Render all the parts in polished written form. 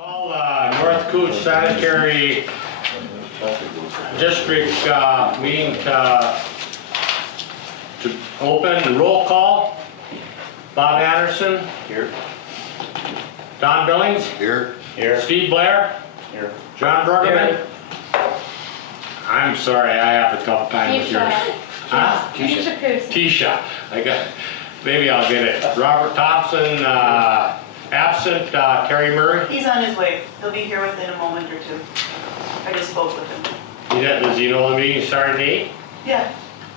Call North Cooch Sanitary District meeting to open. Roll call. Bob Anderson. Here. Don Billings. Here. Steve Blair. Here. John Bruggeman. I'm sorry, I have a tough time with yours. Huh? Keisha. I got. Maybe I'll get it. Robert Thompson. Absent. Terry Murray. He's on his way. He'll be here within a moment or two. I just spoke with him. Does he know the meeting started at 8? Yeah,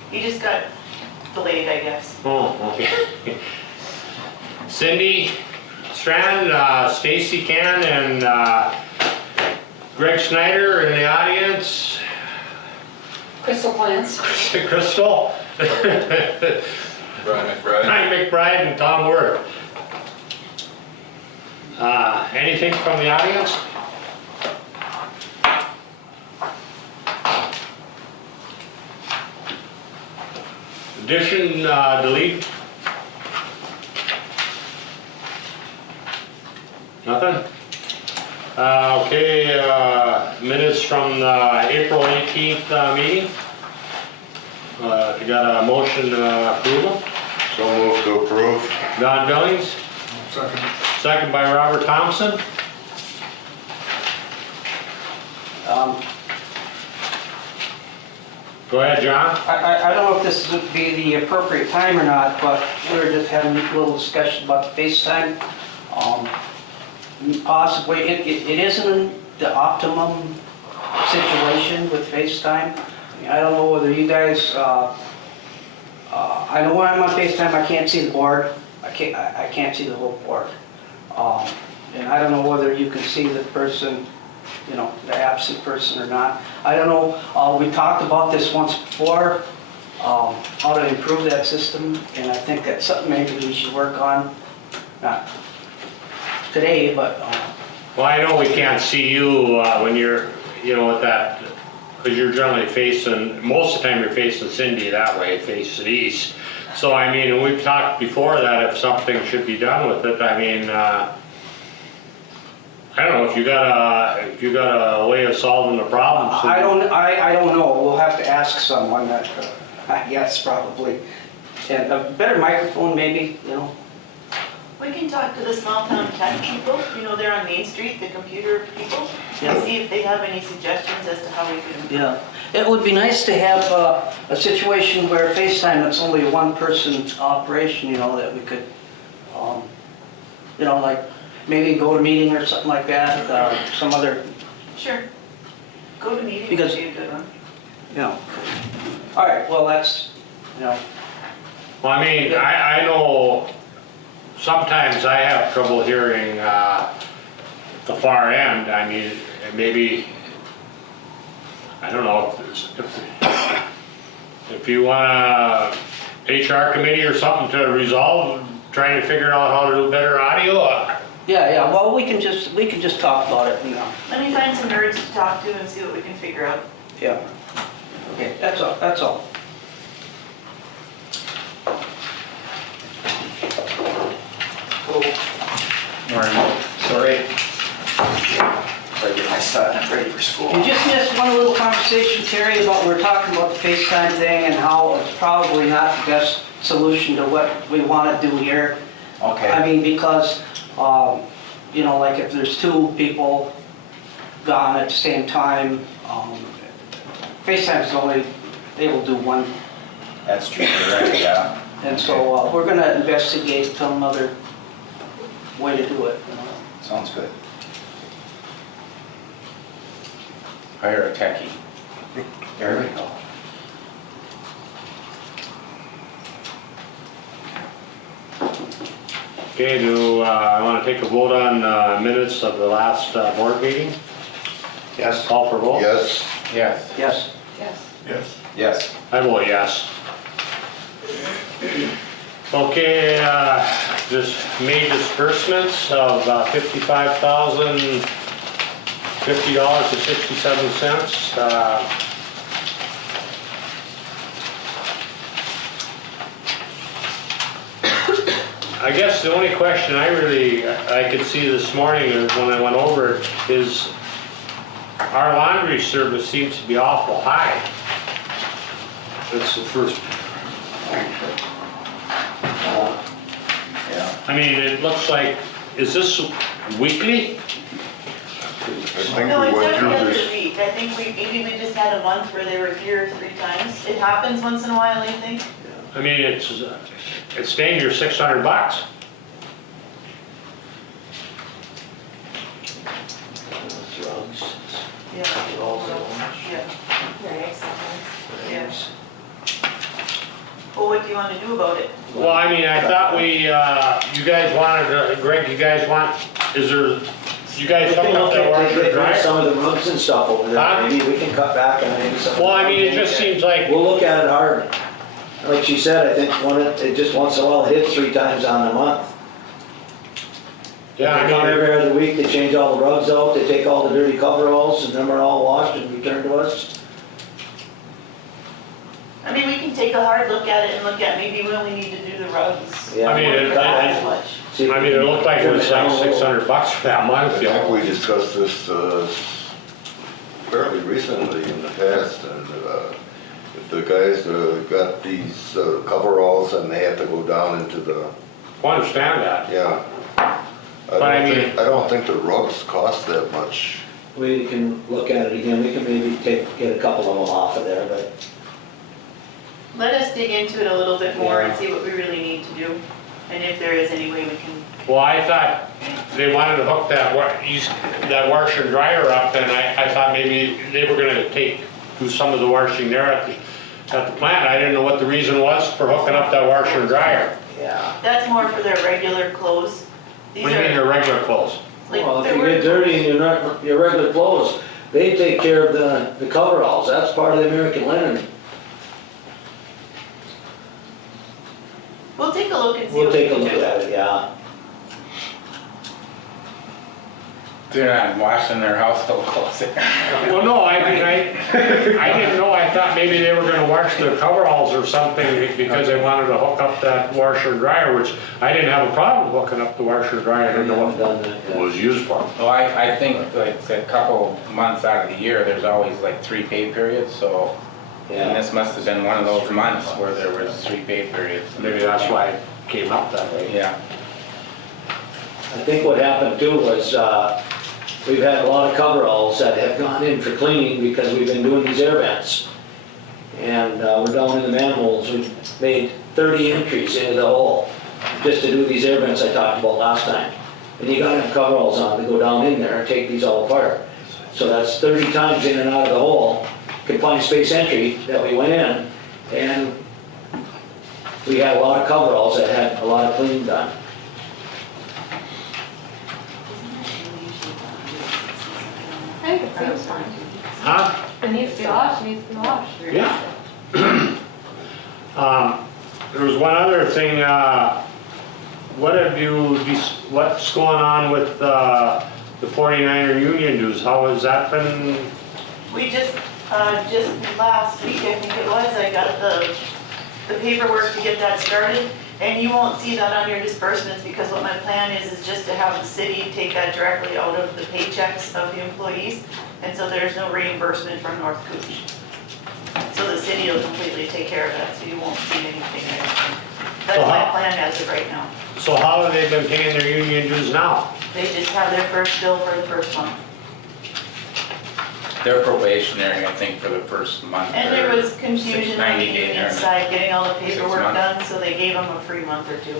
he just got delayed, I guess. Oh, okay. Cindy Strand, Stacy Cannon, and Greg Snyder in the audience. Crystal plants. Crystal. Brian McBride. Brian McBride and Tom Worth. Anything from the audience? Addition, delete? Nothing? Okay, minutes from the April 18th meeting. You got a motion approval? So moved to approve. Don Billings? Second. Second by Robert Thompson. Go ahead, John. I don't know if this would be the appropriate time or not, but we were just having a little discussion about the FaceTime. Possibly, it isn't the optimum situation with FaceTime. I don't know whether you guys, I know when I'm on FaceTime, I can't see the board. I can't see the whole board. And I don't know whether you can see the person, you know, the absent person or not. I don't know, we talked about this once before, how to improve that system, and I think that's something maybe we should work on, not today, but... Well, I know we can't see you when you're, you know, with that, because you're generally facing, most of the time you're facing Cindy that way, facing east. So, I mean, we've talked before that if something should be done with it, I mean, I don't know if you got a way of solving the problem. So I don't know, we'll have to ask someone that, yes, probably. And a better microphone maybe, you know. We can talk to the small town tech people, you know, they're on Main Street, the computer people, Yeah. and see if they have any suggestions as to how we can. Yeah, it would be nice to have a situation where FaceTime, it's only a one-person operation, you know, that we could, you know, like maybe go to meeting or something like that, some other, Sure. Go to meeting would Because- be a good one. you know. All right, well, that's, you know, Well, I mean, I know sometimes I have trouble hearing the far end. I mean, maybe, I don't know, if you want a HR committee or something to resolve, trying to figure out how to do better audio. yeah, well, we can just talk about it, you know. Let me find some nerds to talk to and see what we can figure out. Yeah. Okay, that's all. Morning. Sorry. Gotta get my son ready for school. You just missed one little conversation, Terry, about, we were talking about the FaceTime thing and how it's probably not the best solution to what we want to do here. Okay. I mean, because, you know, like if there's two people gone at the same time, FaceTime's only able to do one. That's true, you're right, yeah. And so we're going to investigate some other way to do it, you know. Sounds good. Hire a techie. There we go. Okay, I want to take a vote on minutes of the last board meeting? Yes. Call for vote? Yes. Yes. Yes. Yes. Yes. Yes. I vote yes. Okay, this May disbursements of $50,050.67. I guess the only question I could see this morning when I went over it is our laundry service seems to be awful high. That's the first, Yeah. I mean, it looks like, is this weekly? No, it's went every through other this. week. I think maybe we just had a month where they were here 3 times. It happens once in a while, I think. I mean, it's staying here $600. Drugs. Yeah. Yeah. Yeah. Well, what do you want to do about it? Well, I mean, I thought you guys wanted, Greg, you guys hooked up that washer and dryer? Some of the rugs and stuff over Huh? there, maybe we can cut back on maybe some. Well, I mean, it just seems like, We'll look at it hard. Like she said, I think it just once in a while, it hits 3 times on the month. yeah, They come I mean, every other week, they change all the rugs out, they take all the dirty coveralls, and them are all washed and returned to us. I mean, we can take a hard look at it and look at maybe we only need to do the rugs. Yeah. I mean, But not as much. See if we it can looked like it was trim like down a little. $600 for that I month, you think know? we discussed this fairly recently in the past, and if the guys got these coveralls and they had to go down into the, I understand that. yeah. I don't think the rugs cost that much. We can look at it again, we can maybe get a couple of them off of there, but Let us dig into it a little bit more and Yeah. see what we really need to do. And if there is any way we can. Well, I thought they wanted to hook that washer and dryer up, and I thought maybe they were gonna do some of the washing there at the plant. I didn't know what the reason was for hooking up that washer and dryer. yeah. That's more for their regular clothes. These What do you mean are your regular clothes? like Well, if their you work get dirty in your regular clothes, they take care of the coveralls, that's part of the American linen. We'll take a look and see We'll what we take a can look do. at it, yeah. They're not washing their household clothes. Well, no, I mean, I didn't know, I thought maybe they were gonna wash their coveralls or something because they wanted to hook up that washer and dryer, which I didn't have a problem hooking up the washer and dryer. I didn't know Haven't what done that it yet. was used for. Well, I think like a couple months out of the year, there's always like 3 pay periods, so, and Yeah, this must have been one of those months where there was 3 pay periods. Maybe that's why it came up that way. Yeah, I think what happened too was, we've had a lot of coveralls that have gone in for cleaning because we've been doing these air vents. And we're down in the manholes, we've made 30 entries into the hole just to do these air vents I talked about last time. And you gotta have coveralls on to go down in there and take these all apart. So that's 30 times in and out of the hole, confined space entry that we went in. And we had a lot of coveralls that had a lot of cleaning done. I think it seems fine. Huh? It needs to be washed, needs to be washed. Yeah. There was one other thing, what's going on with the 49er union dues? How has that been? We just last week, I think it was, I got the paperwork to get that started. And you won't see that on your disbursements because what my plan is just to have the city take that directly out of the paychecks of the employees. And so there's no reimbursement from North Cooch. So the city will completely take care of that, so you won't see anything there. That's So my how- plan as of right now. So how have they been paying their union dues now? They just have their first bill for the first month. they're probationary, I think, for the first month. And there was confusion on the 90 days union or- side, getting all the paperwork 6 months. done, so they gave them a free month or 2.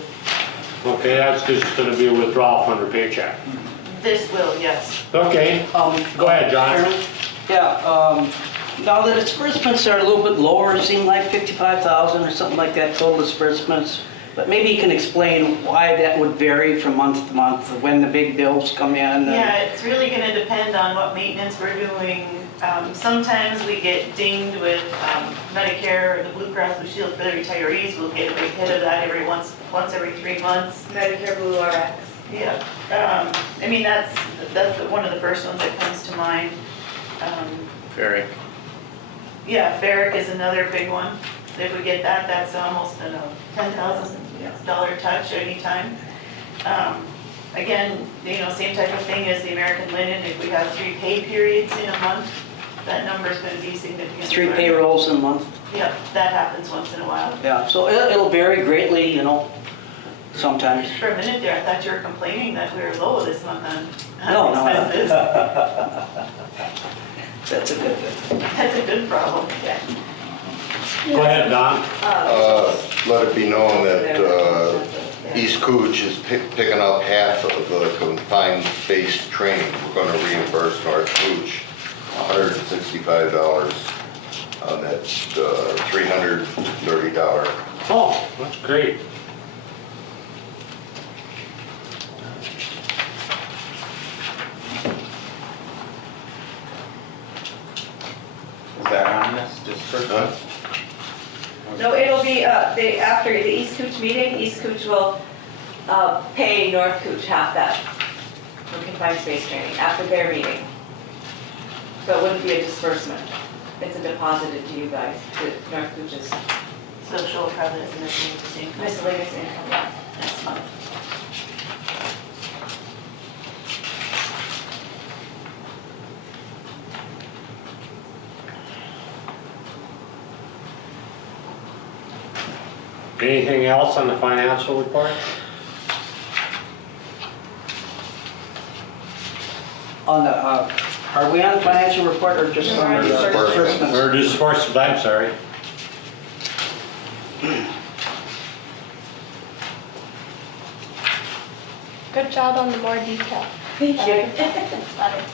Okay, that's just gonna be a withdrawal from their paycheck. This will, yes. Okay, go ahead, John. Chairman? Yeah, now the disbursements are a little bit lower, it seemed like 55,000 or something like that, total disbursements. But maybe you can explain why that would vary from month to month, when the big bills come in. Yeah, it's really gonna depend on what maintenance we're doing. Sometimes we get dinged with Medicare, or the Blue Cross Blue Shield for the retirees. We'll get a big hit of that once every 3 months. Medicare Blue RX. Yeah, I mean, that's one of the first ones that comes to mind. Very. Yeah, Ferric is another big one. If we get that, that's almost 10,000. dollar touch anytime. Again, same type of thing as the American Linen, if we have 3 pay periods in a month, that number's gonna be significantly. 3 higher. payrolls in a month. Yep, that happens once in a while. Yeah, so it'll vary greatly, sometimes. For a minute there, I thought you were complaining that we were low this month on No, no. expenses. That's a good thing. That's a good problem, yeah. Go ahead, Don. Let it be known that East Cooch is picking up half of the confined space training. We're gonna reimburse North Cooch $165 on that $330. Oh, that's great. Is that on this, just for? Huh? No, it'll be, after the East Cooch meeting, East Cooch will pay North Cooch half that for confined space training after their meeting. So it wouldn't be a disbursement. It's a deposit into you guys, to North Cooch's So she'll probably have miscellaneous income miscellaneous income. Yeah. next month. Anything else on the financial report? On the, are we on the financial report or just on the disbursements? Or disbursement, I'm sorry. Good job on the more detail. Thank you. It's better.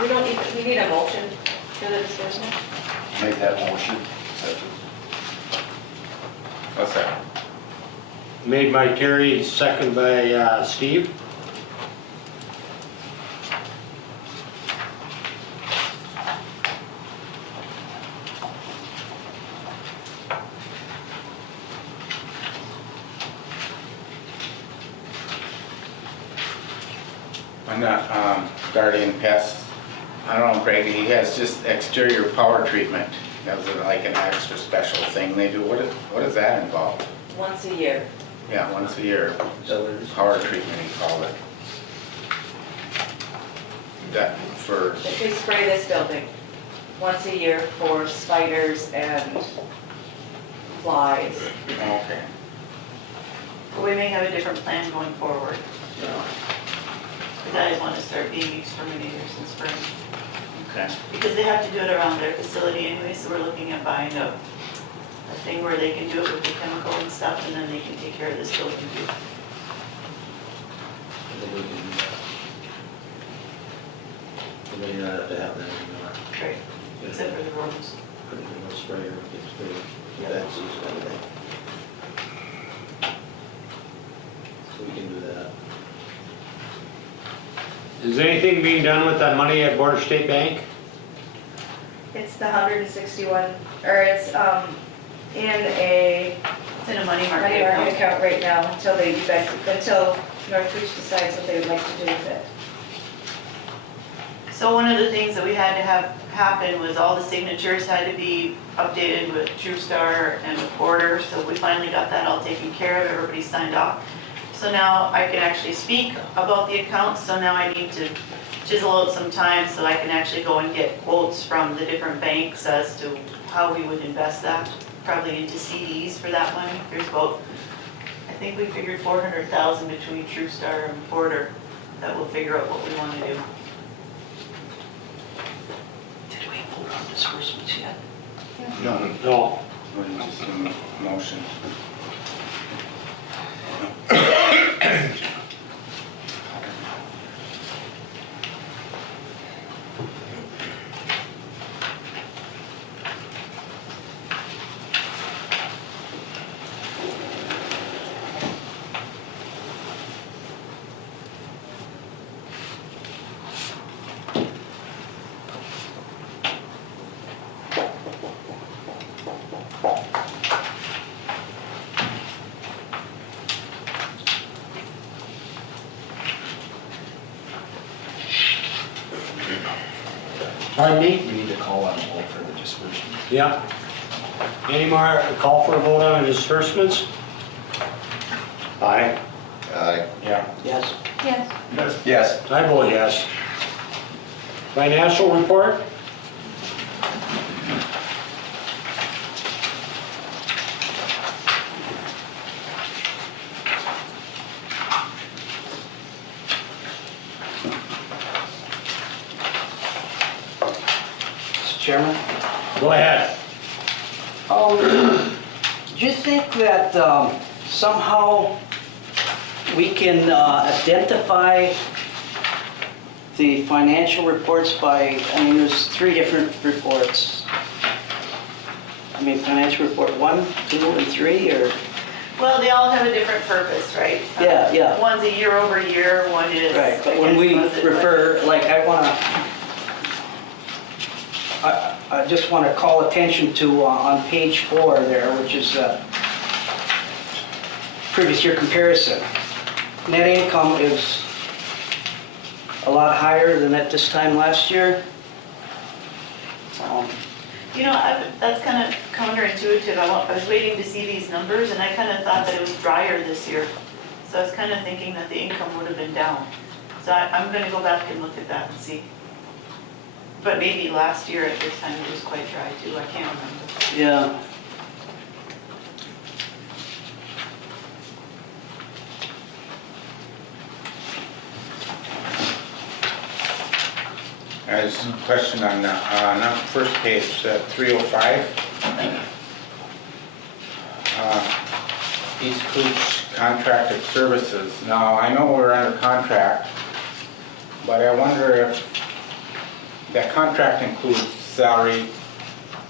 We need a motion for the disbursement. Make that motion. What's that? Made by Terry, second by Steve. On that Guardian Pest, I don't know, Craig, he has just exterior power treatment. That was like an extra special thing they do. What does that involve? Once a year. Yeah, once a year. Power treatment, he called it. That for, If they spray this building once a year for spiders and flies. okay. But we may have a different plan going forward. The guys want to start being exterminators in spring. Okay. Because they have to do it around their facility anyway, so we're looking at buying a thing where they can do it with the chemical and stuff, and then they can take care of this building too. I think we can do that. We may not have to have that anymore. Right. Except for the roads. Put it in a sprayer, get sprayed, Yep. fences and everything. So we can do that. Is anything being done with that money at Border State Bank? It's the 161, or it's in a It's in a money market money market account. account right now until until North Cooch decides what they would like to do with it. So one of the things that we had to have happen was all the signatures had to be updated with TrueStar and with Border, so we finally got that all taken care of, everybody signed off. So now I can actually speak about the accounts, so now I need to chisel out some time so I can actually go and get quotes from the different banks as to how we would invest that, probably into CDs for that money. There's about, I think we figured 400,000 between TrueStar and Border that will figure out what we want to do. Did we vote on disbursements yet? No, No. just a motion. Pardon me? We need to call on hold for the disbursement. Yeah. Any more, call for a vote on the disbursements? Aye. Aye. Yeah. Yes. Yes. Yes. I vote yes. Financial report? Mr. Chairman? Go ahead. Do you think that somehow we can identify the financial reports by, I mean, there's 3 different reports. I mean, financial report 1, 2, and 3, or? Well, they all have a different purpose, right? Yeah, yeah. One's a year over year, one is. Right, but when we refer, like, I just want to call attention to on page 4 there, which is previous year comparison. Net income is a lot higher than at this time last year. You know, that's kind of counterintuitive. I was waiting to see these numbers and I kind of thought that it was drier this year. So I was kind of thinking that the income would have been down. So I'm going to go back and look at that and see. But maybe last year at this time it was quite dry too, I can't remember. Yeah. There's a question on the first page, 305. East Cooch contracted services. Now, I know we're under contract, but I wonder if that contract includes salary,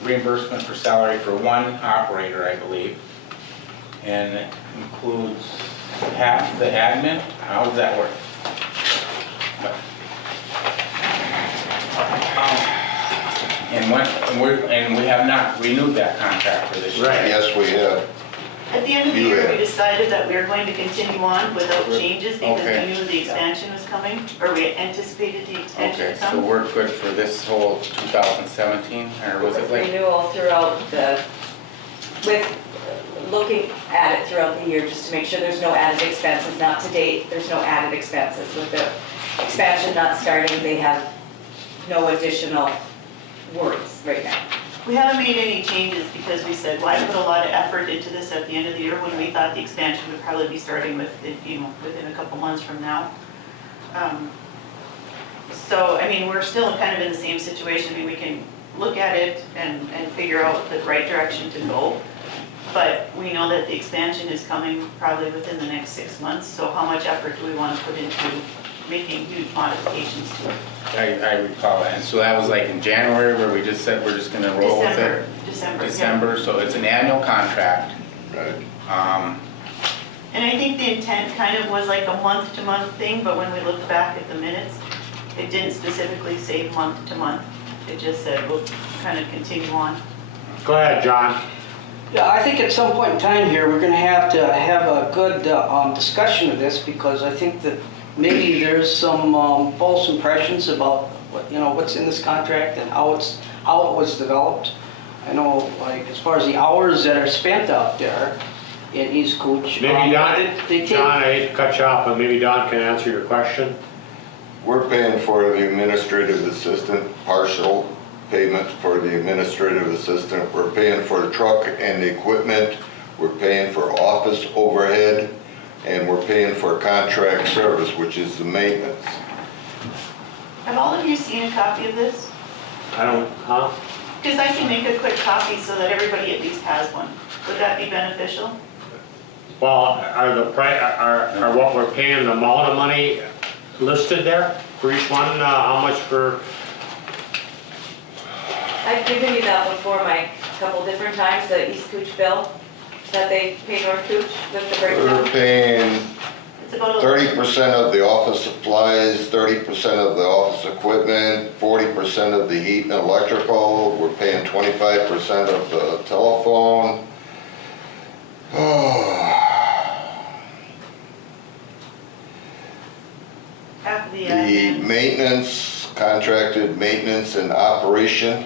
reimbursement for salary for one operator, I believe, and it includes half the admin. How does that work? And we have not renewed that contract for this year. Right. Yes, we have. At the end of the You year, have. we decided that we were going to continue on without changes because Okay. we knew the expansion was coming, or we anticipated the expansion Okay, to so come. we're good for this whole 2017, or was it With like? renewal throughout with looking at it throughout the year, just to make sure there's no added expenses, not to date, there's no added expenses. With the expansion not starting, they have no additional worries right now. We haven't made any changes because we said, why put a lot of effort into this at the end of the year when we thought the expansion would probably be starting within a couple months from now. So, I mean, we're still kind of in the same situation. I mean, we can look at it and figure out the right direction to go. But we know that the expansion is coming probably within the next 6 months. So how much effort do we want to put into making huge modifications to it? I recall that, and so that was like in January where we just said we're just gonna roll with it? December, yeah. December, so it's an annual contract. Right. And I think the intent kind of was like a month-to-month thing, but when we looked back at the minutes, it didn't specifically say month-to-month. It just said we'll kind of continue on. Go ahead, John. Yeah, I think at some point in time here, we're going to have a good discussion of this because I think that maybe there's some false impressions about what's in this contract and how it was developed. I know, like, as far as the hours that are spent out there in East Cooch. Maybe Don, they take- John, I hate to cut you off, but maybe Don can answer your question. We're paying for the administrative assistant, partial payment for the administrative assistant. We're paying for the truck and the equipment. We're paying for office overhead. And we're paying for contract service, which is the maintenance. Have all of you seen a copy of this? I don't, huh? Because I can make a quick copy so that everybody at least has one. Would that be beneficial? Well, are what we're paying, the amount of money listed there for each one, how much for? I've given you that before, Mike, a couple different times, the East Cooch bill that they pay North Cooch with the We're breakdown. paying It's about 30% of the office supplies, 30% of the office equipment, 40% of the heat and electrical. We're paying 25% of the telephone. half of the The admin. maintenance, contracted maintenance and operation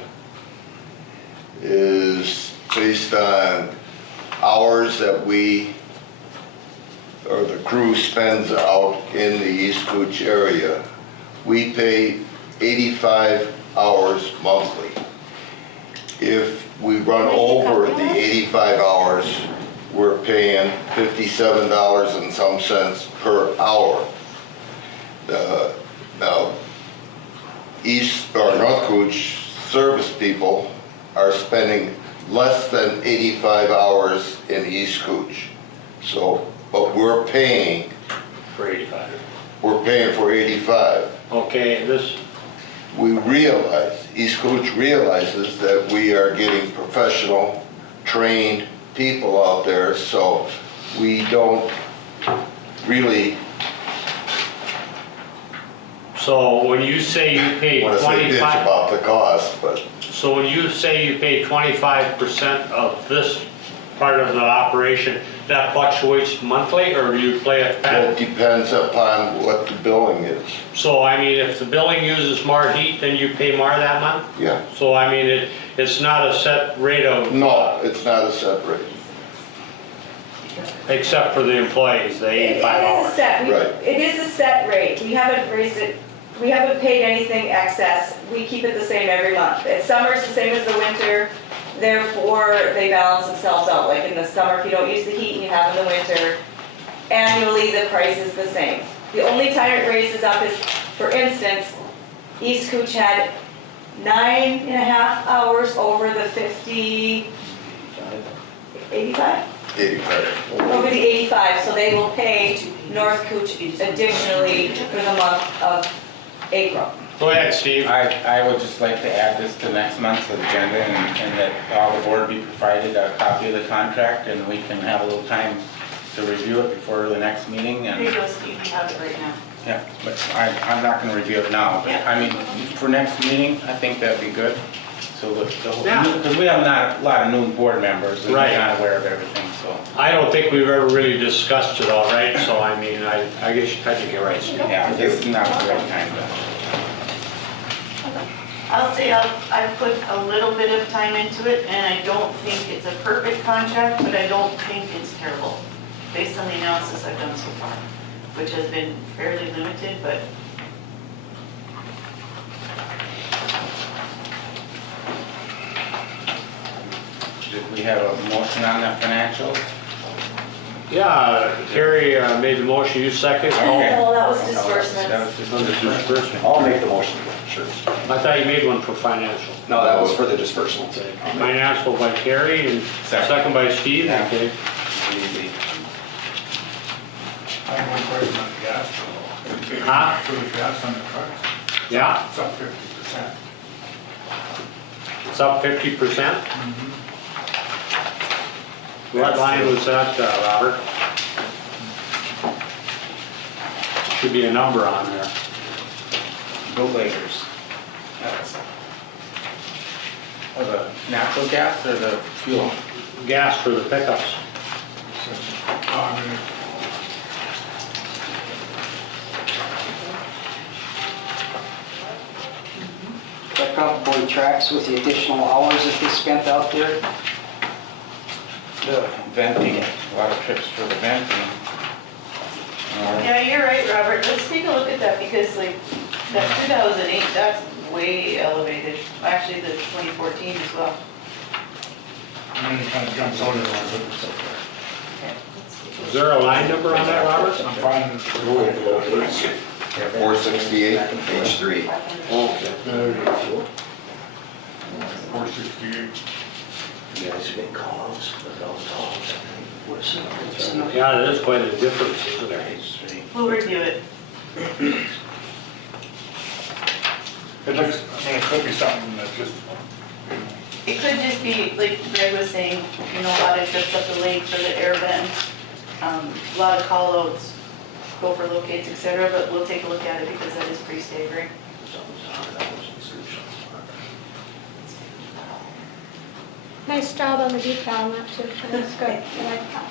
is based on hours that we, or the crew spends out in the East Cooch area. We pay 85 hours monthly. If we run over the 85 hours, we're paying $57 and some cents per hour. Now, East or North Cooch service people are spending less than 85 hours in East Cooch. So, but we're paying For 85. for 85. Okay, this, We realize, East Cooch realizes that we are getting professional, trained people out there, so we don't really so when you say you pay want to say bitch 25, about the cost, but so when you say you pay 25% of this part of the operation, that fluctuates monthly, or do you play it it fat? depends upon what the billing is. So I mean, if the building uses more heat, then you pay more that month? Yeah. So I mean, it's not a set rate of. No, it's not a set rate. Except for the employees, the It 85 is a hours. set, Right. it is a set rate. We haven't raised it, we haven't paid anything excess. We keep it the same every month. Summer's the same as the winter, therefore they balance themselves out. Like in the summer, if you don't use the heat and you have in the winter, annually the price is the same. The only time it raises up is, for instance, East Cooch had 9.5 hours over the 85? 85. Over the 85, so they will pay North Cooch additionally for the month of April. Go ahead, Steve. I would just like to add this to next month's agenda and that all the board be provided a copy of the contract and we can have a little time to review it before the next meeting Here you and, go, Steve, you have it right now. yeah, but I'm not gonna review it now. But I mean, for next meeting, I think that'd be good. So, Yeah. because we have not a lot of new board members and Right. they're not aware of everything, so. I don't think we've ever really discussed it all, right? So I mean, I guess, I think you're right, Steve. Yeah, this is not the right time to. I'll say I put a little bit of time into it, and I don't think it's a perfect contract, but I don't think it's terrible, based on the analysis I've done so far, which has been fairly limited, but Did we have a motion on the financials? Yeah, Terry made the motion, you second? Okay. Oh, that was That disbursements. was just Under disbursement. I'll make the motion, sure. I thought you made one for financial. No, that was for the disbursements. Financial by Terry and Second. second by Steve, Yeah. okay. I have one question on the gas. Huh? For the gas on the trucks, Yeah, it's up 50%. it's up 50%? What line was that, Robert? Should be a number on there. bootleggers. Or the natural gas or the fuel? Gas for the pickups. I mean, That probably tracks with the additional hours that they spent out there. The venting, a lot of trips for the venting. yeah, you're right, Robert, let's take a look at that, because like, that 2008, that's way elevated, actually the 2014 as well. and then it kind of jumps out at us, but it's okay. Okay, let's see. Is there a line number on that, Robert? I'm fine with 468. Page 3. There you go. 468. You guys are getting calls, but all calls. What's it? Yeah, there's quite a difference, isn't there? We'll review it. It looks, I mean, it could be something that's just, you know, It could just be, like Greg was saying, you know, a lot of trips up the lake for the air vents, a lot of call outs, gopher locates, et cetera, but we'll take a look at it because that is pretty staggering. Nice job on the detail on that too. That's good. I like that.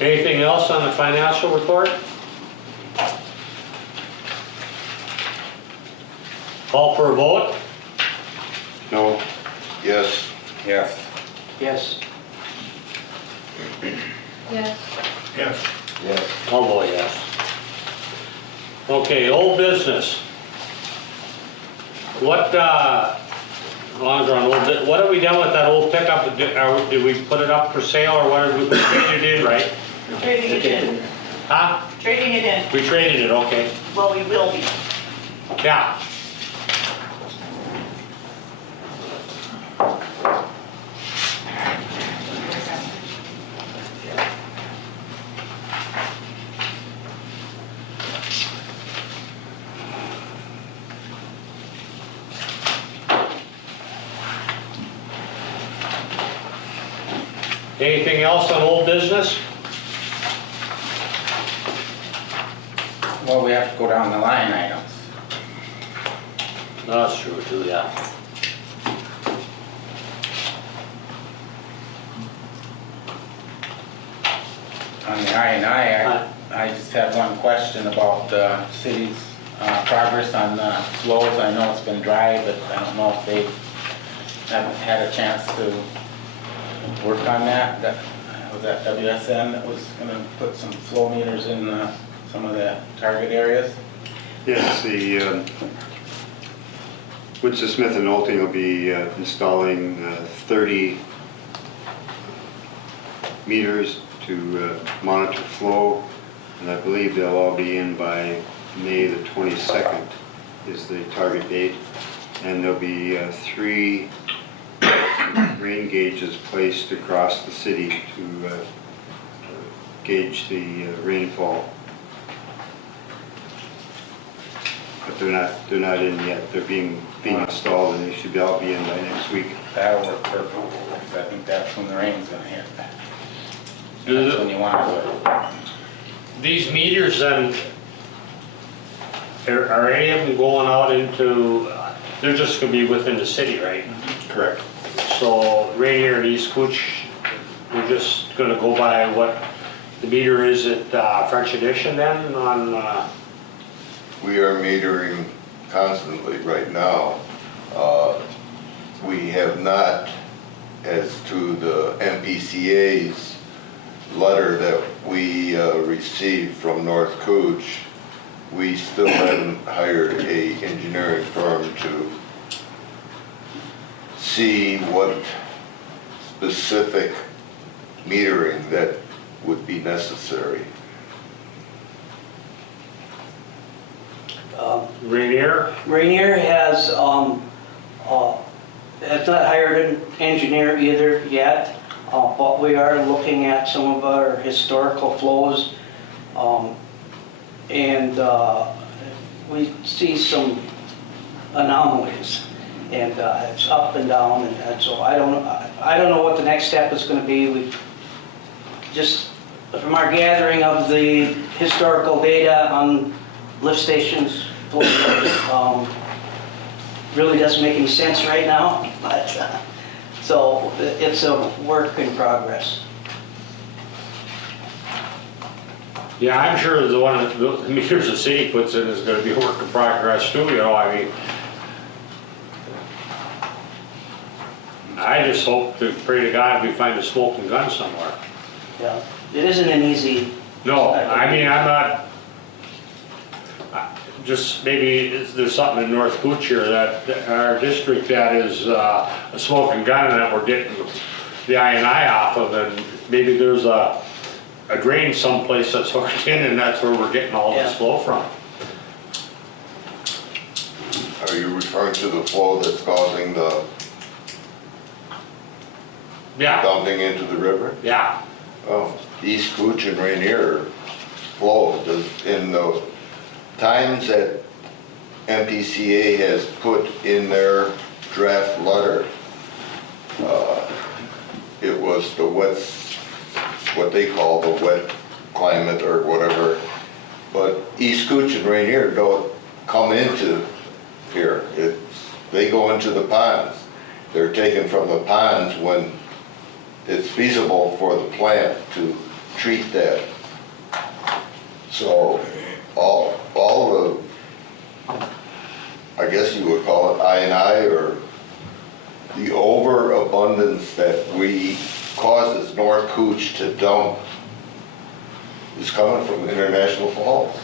Anything else on the financial report? Call for a vote? No. Yes. Yes. Yes. Yes. Yes. Yes. I'll vote yes. Okay, old business. What, long as we're on old, what have we done with that old pickup? Did we put it up for sale or what? We traded it in, right? Trading it in, Huh? trading it in, We traded it, okay. well, we will be. Yeah. Anything else on old business? Well, we have to go down the line items. No, that's true too, yeah. On the I just have one question about the city's progress on the flows. I know it's been dry, but I don't know if they haven't had a chance to work on that. Was that WSN that was gonna put some flow meters in some of the target areas? Yes, the Winston Smith and Knowlton will be installing 30 meters to monitor flow, and I believe they'll all be in by May the 22nd is the target date. And there'll be 3 rain gauges placed across the city to gauge the rainfall. But they're not in yet. They're being installed, and they should all be in by next week. That'll work perfect, because I think that's when the rain's gonna hit. Do That's when you want to. these meters then, are any of them going out into, they're just gonna be within the city, right? Correct. So Rainier and East Cooch, we're just gonna go by what the meter is at French Edition then on, We are metering constantly right now. We have not, as to the MPCA's letter that we received from North Cooch, we still haven't hired a engineering firm to see what specific metering that would be necessary. Rainier? Rainier has not hired an engineer either yet, but we are looking at some of our historical flows, and we see some anomalies, and it's up and down, and so I don't know what the next step is going to be. We just, from our gathering of the historical data on lift stations, really doesn't make any sense right now, but so it's a work in progress. Yeah, I'm sure the one, the meters the city puts in is gonna be a work in progress too, you know, I mean. I just hope to pray to God we find a smoking gun somewhere. Yeah, it isn't an easy. No, I mean, I'm not, just maybe there's something in North Cooch here that our district that is a smoking gun and that we're getting the I&I off of, and maybe there's a drain someplace that's hooked in and that's where we're getting all this flow from. Are you referring to the flow that's causing the Yeah, dumping into the river? yeah, Oh, East Cooch and Rainier flow in the times that MPCA has put in their draft letter. It was the wet, what they call the wet climate or whatever. But East Cooch and Rainier don't come into here. They go into the ponds. They're taken from the ponds when it's feasible for the plant to treat that. So all the, I guess you would call it I&I, or the overabundance that we causes North Cooch to dump is coming from International Falls.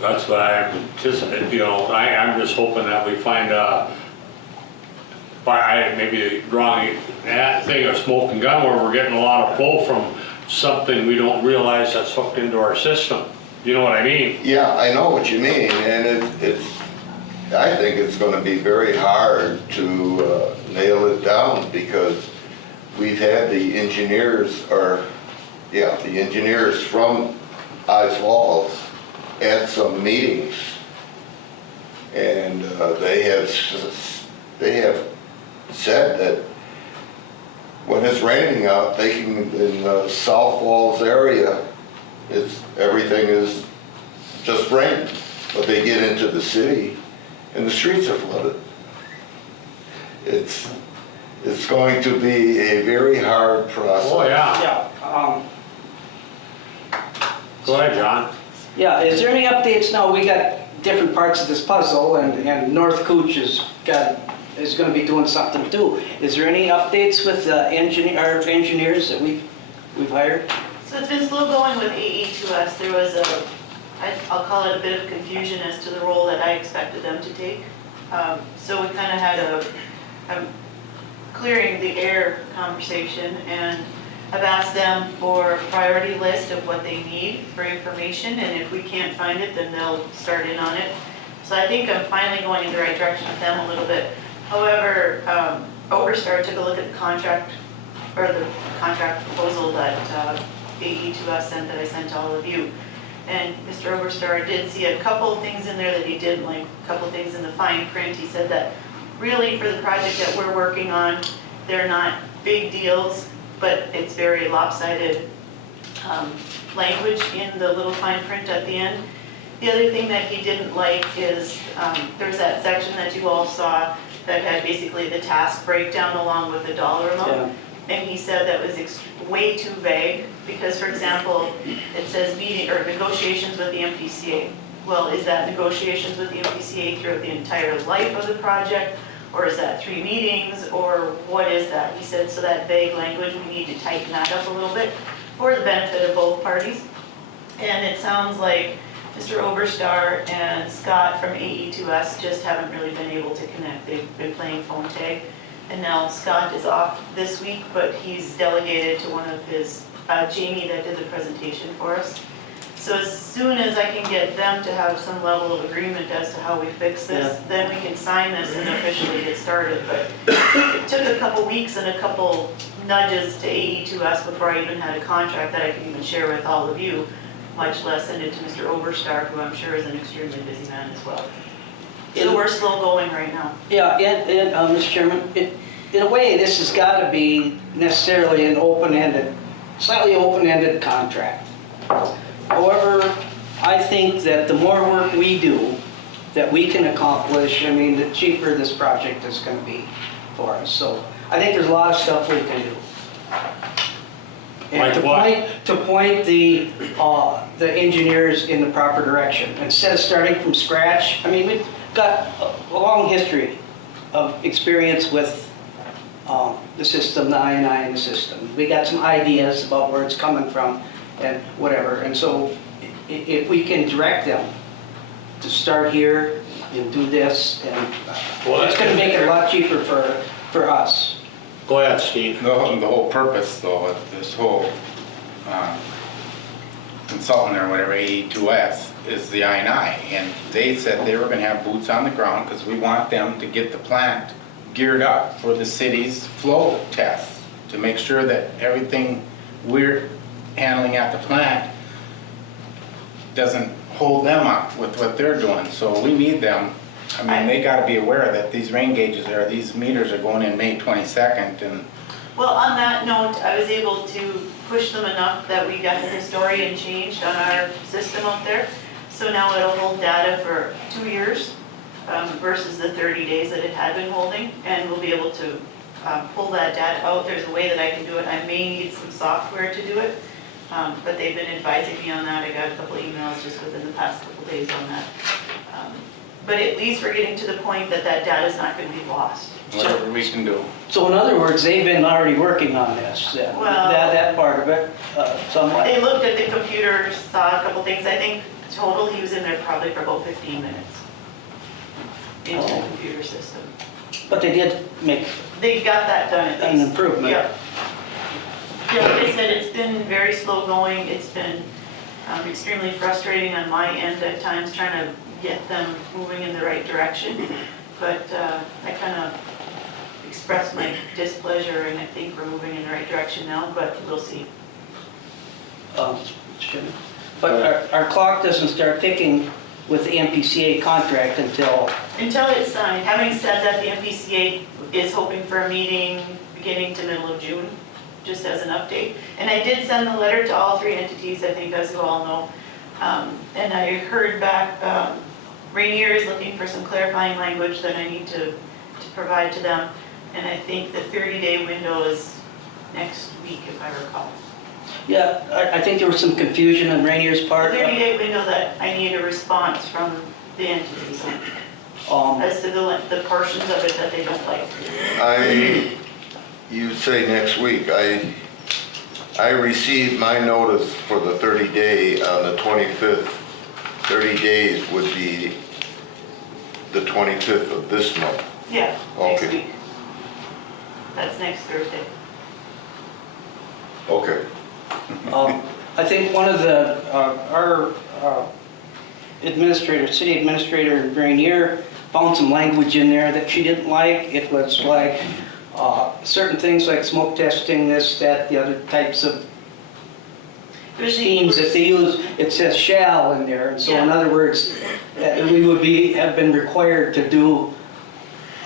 That's what I'm just, I'm just hoping that we find maybe the wrong thing, a smoking gun, where we're getting a lot of pull from something we don't realize that's hooked into our system. You know what I mean? Yeah, I know what you mean, and I think it's gonna be very hard to nail it down, because we've had the engineers from I Falls at some meetings, and they have said that when it's raining out, they can, in the South Falls area, everything is just rain, but they get into the city and the streets are flooded. It's going to be a very hard process. Oh, yeah. Yeah, Go ahead, John. yeah, is there any updates now? We got different parts of this puzzle, and North Cooch is gonna be doing something too. Is there any updates with our engineers that we've hired? So it's been slow going with AE2S. There was I'll call it a bit of confusion as to the role that I expected them to take. So we kind of had a clearing the air conversation, and I've asked them for a priority list of what they need for information, and if we can't find it, then they'll start in on it. So I think I'm finally going in the right direction with them a little bit. However, Overstar took a look at the contract proposal that AE2S sent, that I sent to all of you. And Mr. Overstar did see a couple of things in there that he didn't like, a couple of things in the fine print. He said that really for the project that we're working on, they're not big deals, but it's very lopsided language in the little fine print at the end. The other thing that he didn't like is there's that section that you all saw that had basically the task breakdown along with the dollar amount. And he said that was way too vague, because, for example, it says meeting or negotiations with the MPCA. Well, is that negotiations with the MPCA throughout the entire life of the project, or is that 3 meetings, or what is that? He said, so that vague language, we need to tighten that up a little bit for the benefit of both parties. And it sounds like Mr. Overstar and Scott from AE2S just haven't really been able to connect. They've been playing phone tag. And now Scott is off this week, but he's delegated to one of his, Jamie that did the presentation for us. So as soon as I can get them to have some level of agreement as to how we fix this, then we can sign this and officially get started. But it took a couple weeks and a couple nudges to AE2S before I even had a contract that I could even share with all of you, much less send it to Mr. Overstar, who I'm sure is an extremely busy man as well. So we're slow going right now. Yeah, and Mr. Chairman, in a way, this has got to be necessarily an open-ended, slightly open-ended contract. However, I think that the more work we do, that we can accomplish, I mean, the cheaper this project is going to be for us. So I think there's a lot of stuff we can do. And to point the engineers in the proper direction. Instead of starting from scratch, I mean, we've got a long history of experience with the system, the I&I in the system. We got some ideas about where it's coming from and whatever. And so if we can direct them to start here and do this, and it's going to make it a lot cheaper for us. Go ahead, Steve. The whole purpose, though, of this whole consultant or whatever, AE2S, is the I&I. And they said they were going to have boots on the ground because we want them to get the plant geared up for the city's flow tests, to make sure that everything we're handling at the plant doesn't hold them up with what they're doing. So we need them. I mean, they got to be aware that these rain gauges or these meters are going in May 22nd. And well, on that note, I was able to push them enough that we got the historian changed on our system up there. So now it'll hold data for 2 years versus the 30 days that it had been holding. And we'll be able to pull that data out. There's a way that I can do it. I may need some software to do it. But they've been advising me on that. I got a couple emails just within the past couple days on that. But at least we're getting to the point that that data's not gonna be lost. Whatever we can do. So in other words, they've been already working on this, Well- that part of it, somewhat. They looked at the computers, saw a couple things. I think total he was in there probably for about 15 minutes into the Oh. computer system. But they did make They got that done at an least. improvement. Yeah. Yeah, like I said, it's been very slow going. It's been extremely frustrating on my end at times, trying to get them moving in the right direction. But I kind of expressed my displeasure, and I think we're moving in the right direction now, but we'll see. Shouldn't. But our clock doesn't start ticking with the MPCA contract until, Until it's signed. Having said that, the MPCA is hoping for a meeting beginning to middle of June, just as an update. And I did send the letter to all three entities, I think, as you all know. And I heard back, Rainier is looking for some clarifying language that I need to provide to them. And I think the 30-day window is next week, if I recall. yeah, I think there was some confusion on Rainier's The part. 30-day window that I need a response from the entities on, as to the portions of it that they don't like. You say next week, I received my notice for the 30-day on the 25th. 30 days would be the 25th of this month. Yeah, next Okay. week. That's next Thursday. Okay. I think one of our administrator, city administrator in Rainier found some language in there that she didn't like. It was like certain things like smoke testing, this, that, the other types of schemes that they use, it says shall in there. And so in Yeah. other words, we would have been required to do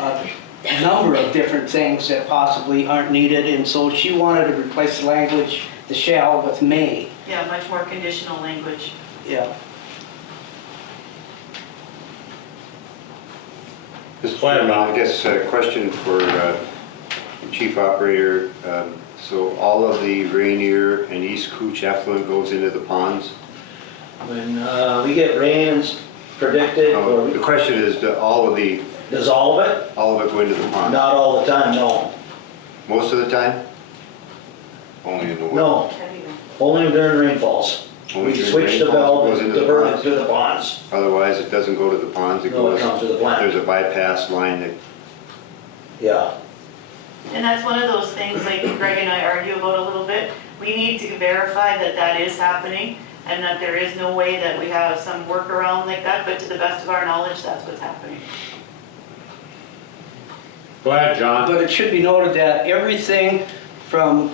a number of different things that possibly aren't needed. And so she wanted to replace the language, the shall, with may. Yeah, much more conditional language. Yeah. Mr. Go ahead, Chairman, Bob. I guess a question for Chief Operator. So all of the Rainier and East Cooch effluent goes into the ponds? When we get rains predicted, or The question is, does all of it does all of it? go into the ponds? Not all the time, no. Most of the time? Only in the winter. No, only during rainfalls. Only We during switch the rainfalls valve it goes and into the divert it ponds? to the ponds. Otherwise, it doesn't go to the ponds, it No, it goes, comes to the plant. there's a bypass line that, Yeah, And that's one of those things like Greg and I argue about a little bit. We need to verify that that is happening and that there is no way that we have some workaround like that, but to the best of our knowledge, that's what's happening. Go ahead, John. But it should be noted that everything from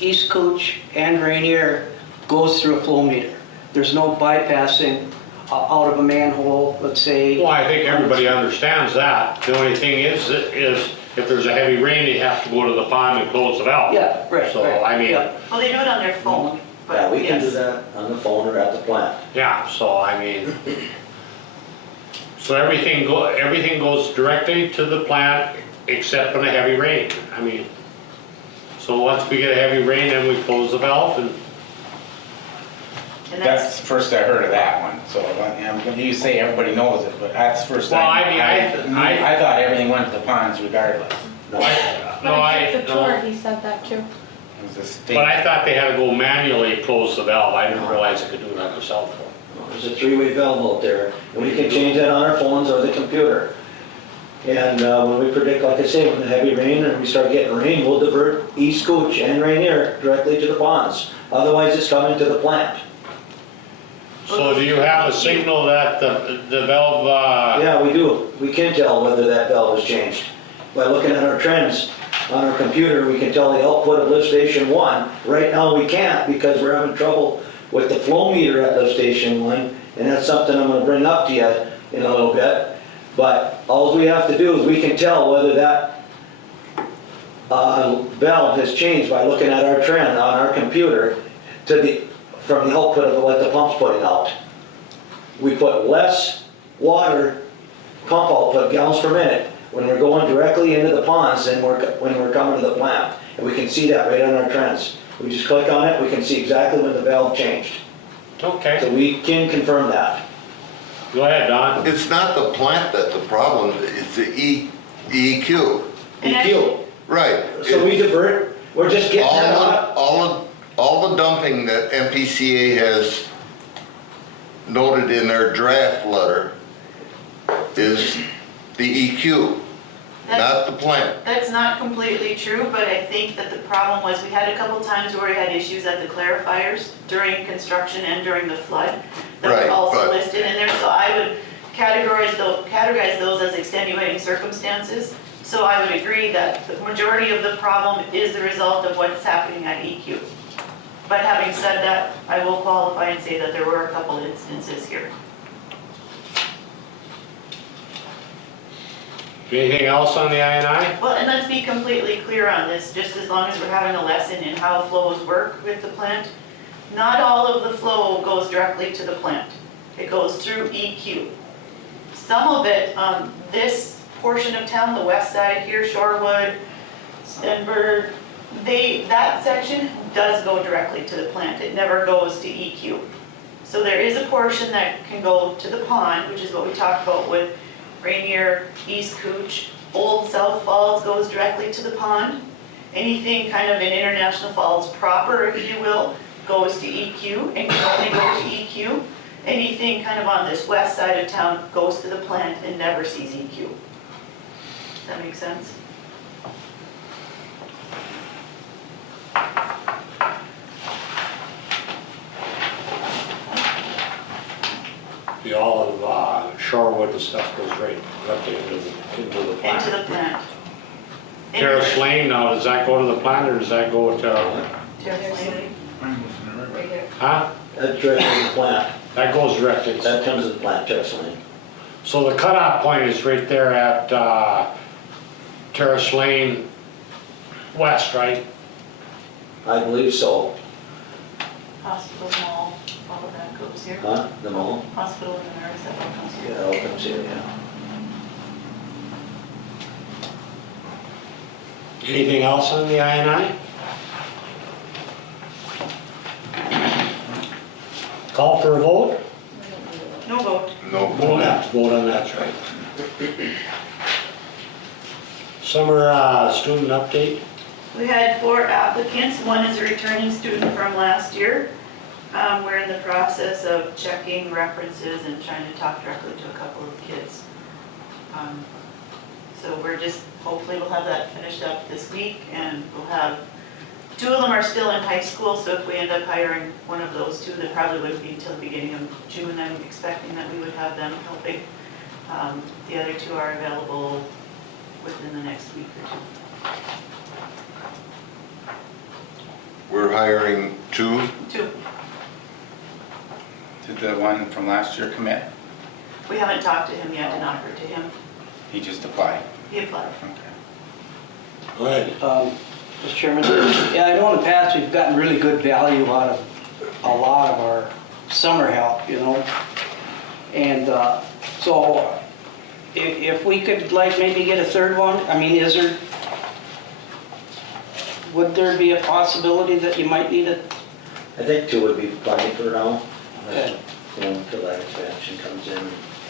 East Cooch and Rainier goes through a flow meter. There's no bypassing out of a manhole, let's say. Well, I think everybody understands that. The only thing is if there's a heavy rain, they have to go to the pond and close the valve. Yeah, right. So, right, I mean, yeah. Well, they do it on their phone, yeah, but we can do yes. that on the phone or at the plant. yeah, so I mean, so everything goes directly to the plant except on a heavy rain. I mean, so once we get a heavy rain, then we close the valve and And That's the first I heard of that one, so you say everybody knows it, but that's the first Well, time. I mean, I thought everything went to the ponds regardless. No. no, When I took the tour, no. he said that too. It was a state. But I thought they had to go manually close the valve. I didn't realize they could do it on their cell phone. There's a three-way valve out there, and we can change that on our phones or the computer. And when we predict, like I say, when the heavy rain and we start getting rain, we'll divert East Cooch and Rainier directly to the ponds. Otherwise, it's coming to the plant. So do you have a signal that the valve, Yeah, we do. We can tell whether that valve has changed. By looking at our trends on our computer, we can tell the output of lift station 1. Right now, we can't because we're having trouble with the flow meter at lift station 1, and that's something I'm gonna bring up to you in a little bit. But all we have to do is we can tell whether that valve has changed by looking at our trend on our computer from the output of what the pump's putting out. We put less water pump output gallons per minute when we're going directly into the ponds than when we're coming to the plant. And we can see that right on our trends. We just click on it, we can see exactly when the valve changed. So Okay, we can confirm that. go ahead, Don. It's not the plant that's the problem, it's the EQ. And EQ. Right. So we divert, we're just getting that on. All the dumping that MPCA has noted in their draft letter is the EQ, not the plant. That's not completely true, but I think that the problem was we had a couple times where we had issues at the clarifiers during construction and during the flood that Right, were also but- listed in there, so I would categorize those as extenuating circumstances. So I would agree that the majority of the problem is the result of what's happening at EQ. But having said that, I will qualify and say that there were a couple instances here. Anything else on the INI? Well, and let's be completely clear on this, just as long as we're having a lesson in how flows work with the plant. Not all of the flow goes directly to the plant. It goes through EQ. Some of it on this portion of town, the west side here, Shorewood, Stenberg, that section does go directly to the plant. It never goes to EQ. So there is a portion that can go to the pond, which is what we talked about with Rainier, East Cooch. Old South Falls goes directly to the pond. Anything kind of in International Falls proper, if you will, goes to EQ and can only go to EQ. Anything kind of on this west side of town goes to the plant and never sees EQ. Does that make sense? All of Shorewood and stuff goes right directly into the plant. Into the plant. Terrace Lane, now, does that go to the plant or does that go to, Terrace Lane. Right here. huh? That's directly to the plant. That goes directly. That comes to the plant, Terrace Lane. So the cutoff point is right there at Terrace Lane West, right? I believe so. Hospital Mall, all of that goes here. Huh? The mall? Hospital and the nurse, that all comes Yeah, here. it all comes here, yeah. Anything else on the INI? Call for a vote? No vote. No. We'll have to vote on that, right? Summer student update? We had 4 applicants. One is a returning student from last year. We're in the process of checking references and trying to talk directly to a couple of kids. So we're just, hopefully we'll have that finished up this week, and we'll have, 2 of them are still in high school, so if we end up hiring one of those 2, that probably wouldn't be until the beginning of June. I'm expecting that we would have them helping. The other 2 are available within the next week or 2. We're hiring 2. 2. Did the one from last year commit? We haven't talked to him yet and offered to him. He just applied? He applied. Okay. Go ahead. Mr. Chairman, yeah, I know in the past we've gotten really good value out of a lot of our summer help, you know? And so if we could like maybe get a third one, I mean, would there be a possibility that you might need it? I think 2 would be plenty for now. Okay. You know, until that expansion comes in,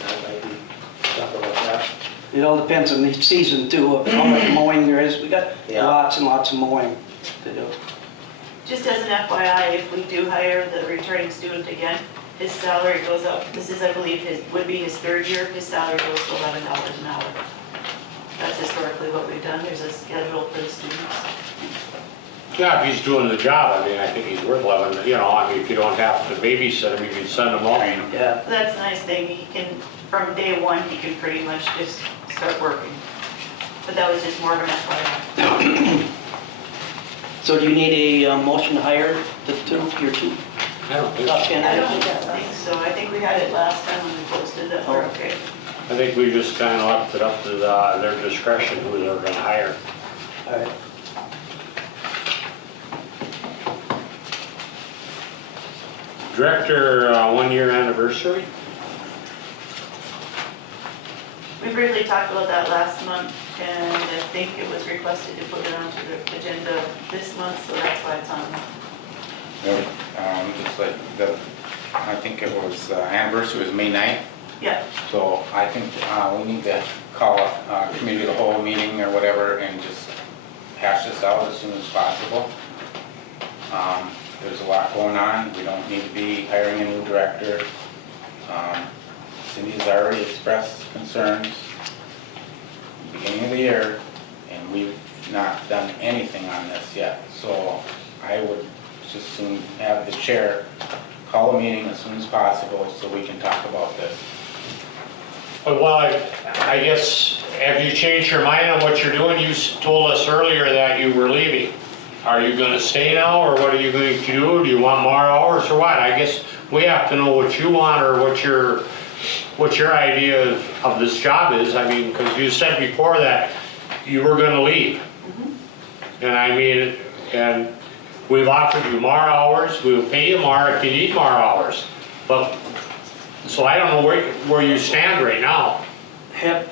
that might be, talk about that. It all depends on the season too, of how much mowing there is. We got Yeah. lots and lots of mowing to do. Just as an FYI, if we do hire the returning student again, his salary goes up. This is, I believe, would be his 3rd year. His salary goes to $11 an hour. That's historically what we've done. There's a schedule for the students. Yeah, if he's doing the job, I mean, I think he's worth 11, you know, I mean, if you don't have to babysit him, you can send him off. Yeah. That's a nice thing. He can, from day 1, he can pretty much just start working. But that was just more of an FYI. So do you need a motion to hire your 2 I don't think top so. I don't candidates? think so. I think we had it last time when we posted that we're okay. I think we just kind of left it up to their discretion who they're gonna hire. All right. Director, 1-year anniversary? We briefly talked about that last month, and I think it was requested to put it onto the agenda this month, so that's why it's on. Just like I think it was, anniversary was May 9th. Yeah, So I think we need to call a committee of the whole meeting or whatever and just hash this out as soon as possible. There's a lot going on. We don't need to be hiring a new director. Cindy's already expressed concerns beginning of the year, and we've not done anything on this yet. So I would just soon have the chair call a meeting as soon as possible so we can talk about this. Well, I guess, have you changed your mind on what you're doing? You told us earlier that you were leaving. Are you gonna stay now, or what are you going to do? Do you want more hours or what? I guess we have to know what you want or what your idea of this job is. I mean, because you said before that you were gonna leave. And I mean, and we've offered you more hours, we'll pay you more if you need more hours. But, so I don't know where you stand right now. Mr.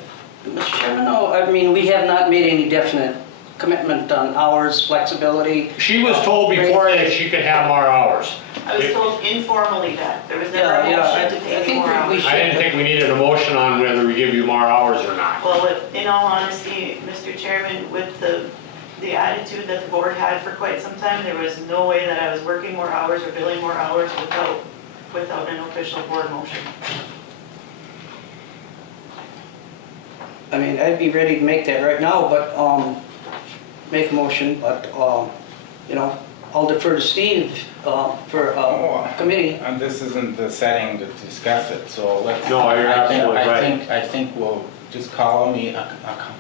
Chairman, no, I mean, we have not made any definite commitment on hours, flexibility. She was told before that she could have more hours. I was told informally that, there was never a Yeah, motion to I pay me think more we hours. should- I didn't think we needed a motion on whether we give you more hours or not. Well, in all honesty, Mr. Chairman, with the attitude that the board had for quite some time, there was no way that I was working more hours or billing more hours without an official board motion. I mean, I'd be ready to make that right now, but, make a motion, but, you know, I'll defer to Steve, for, committee. And this isn't the setting to discuss it, so let's. No, you're absolutely right. I think we'll just call a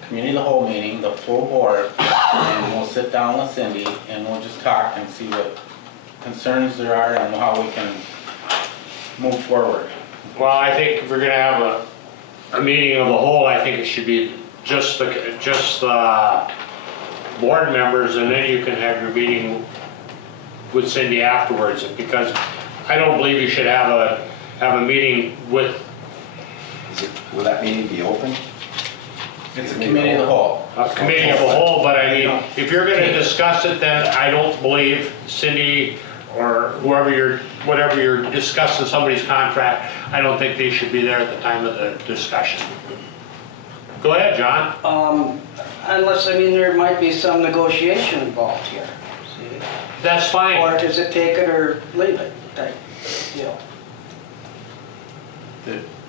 committee of the whole meeting, the full board, and we'll sit down with Cindy and we'll just talk and see what concerns there are and how we can move forward. Well, I think if we're gonna have a meeting of the whole, I think it should be just the board members, and then you can have your meeting with Cindy afterwards, because I don't believe you should have a meeting with Will that meeting be open? It's a committee of the whole. a committee of the whole, but I mean, if you're gonna discuss it, then I don't believe Cindy or whatever you're discussing somebody's contract, I don't think they should be there at the time of the discussion. Go ahead, John. Unless, I mean, there might be some negotiation involved here, see? That's fine. Or does it take it or leave it, type deal.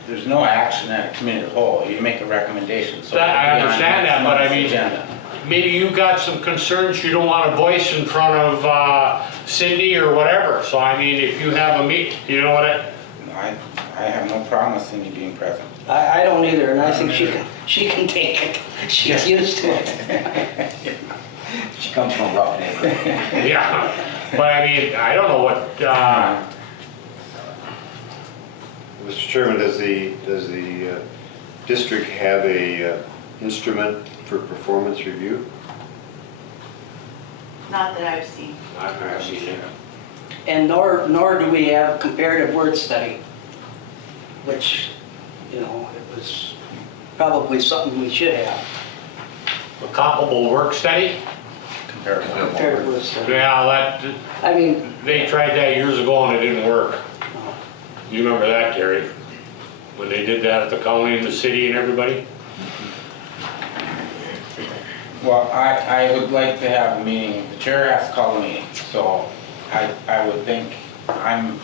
There's no action at a committee of the whole, you make a recommendation, so. That, I it'll be on understand next that, but I month's mean, agenda. maybe you got some concerns you don't want to voice in front of Cindy or whatever. So I mean, if you have a you know what I have no problem with Cindy being present. I don't either, and I think she can take it. She's used to it. She comes from a rough neighborhood. yeah. But I mean, I don't know what, Mr. Chairman, does the district have a instrument for performance review? Not that I've seen. I've never seen it. And nor do we have comparative word study, which, you know, it was probably something we should have. A comparable work study? Comparative word study. Yeah, I mean, they tried that years ago and it didn't work. You remember that, Terry? When they did that at the county and the city and everybody? Well, I would like to have a meeting, the chair has to call a meeting, so I would think I'm,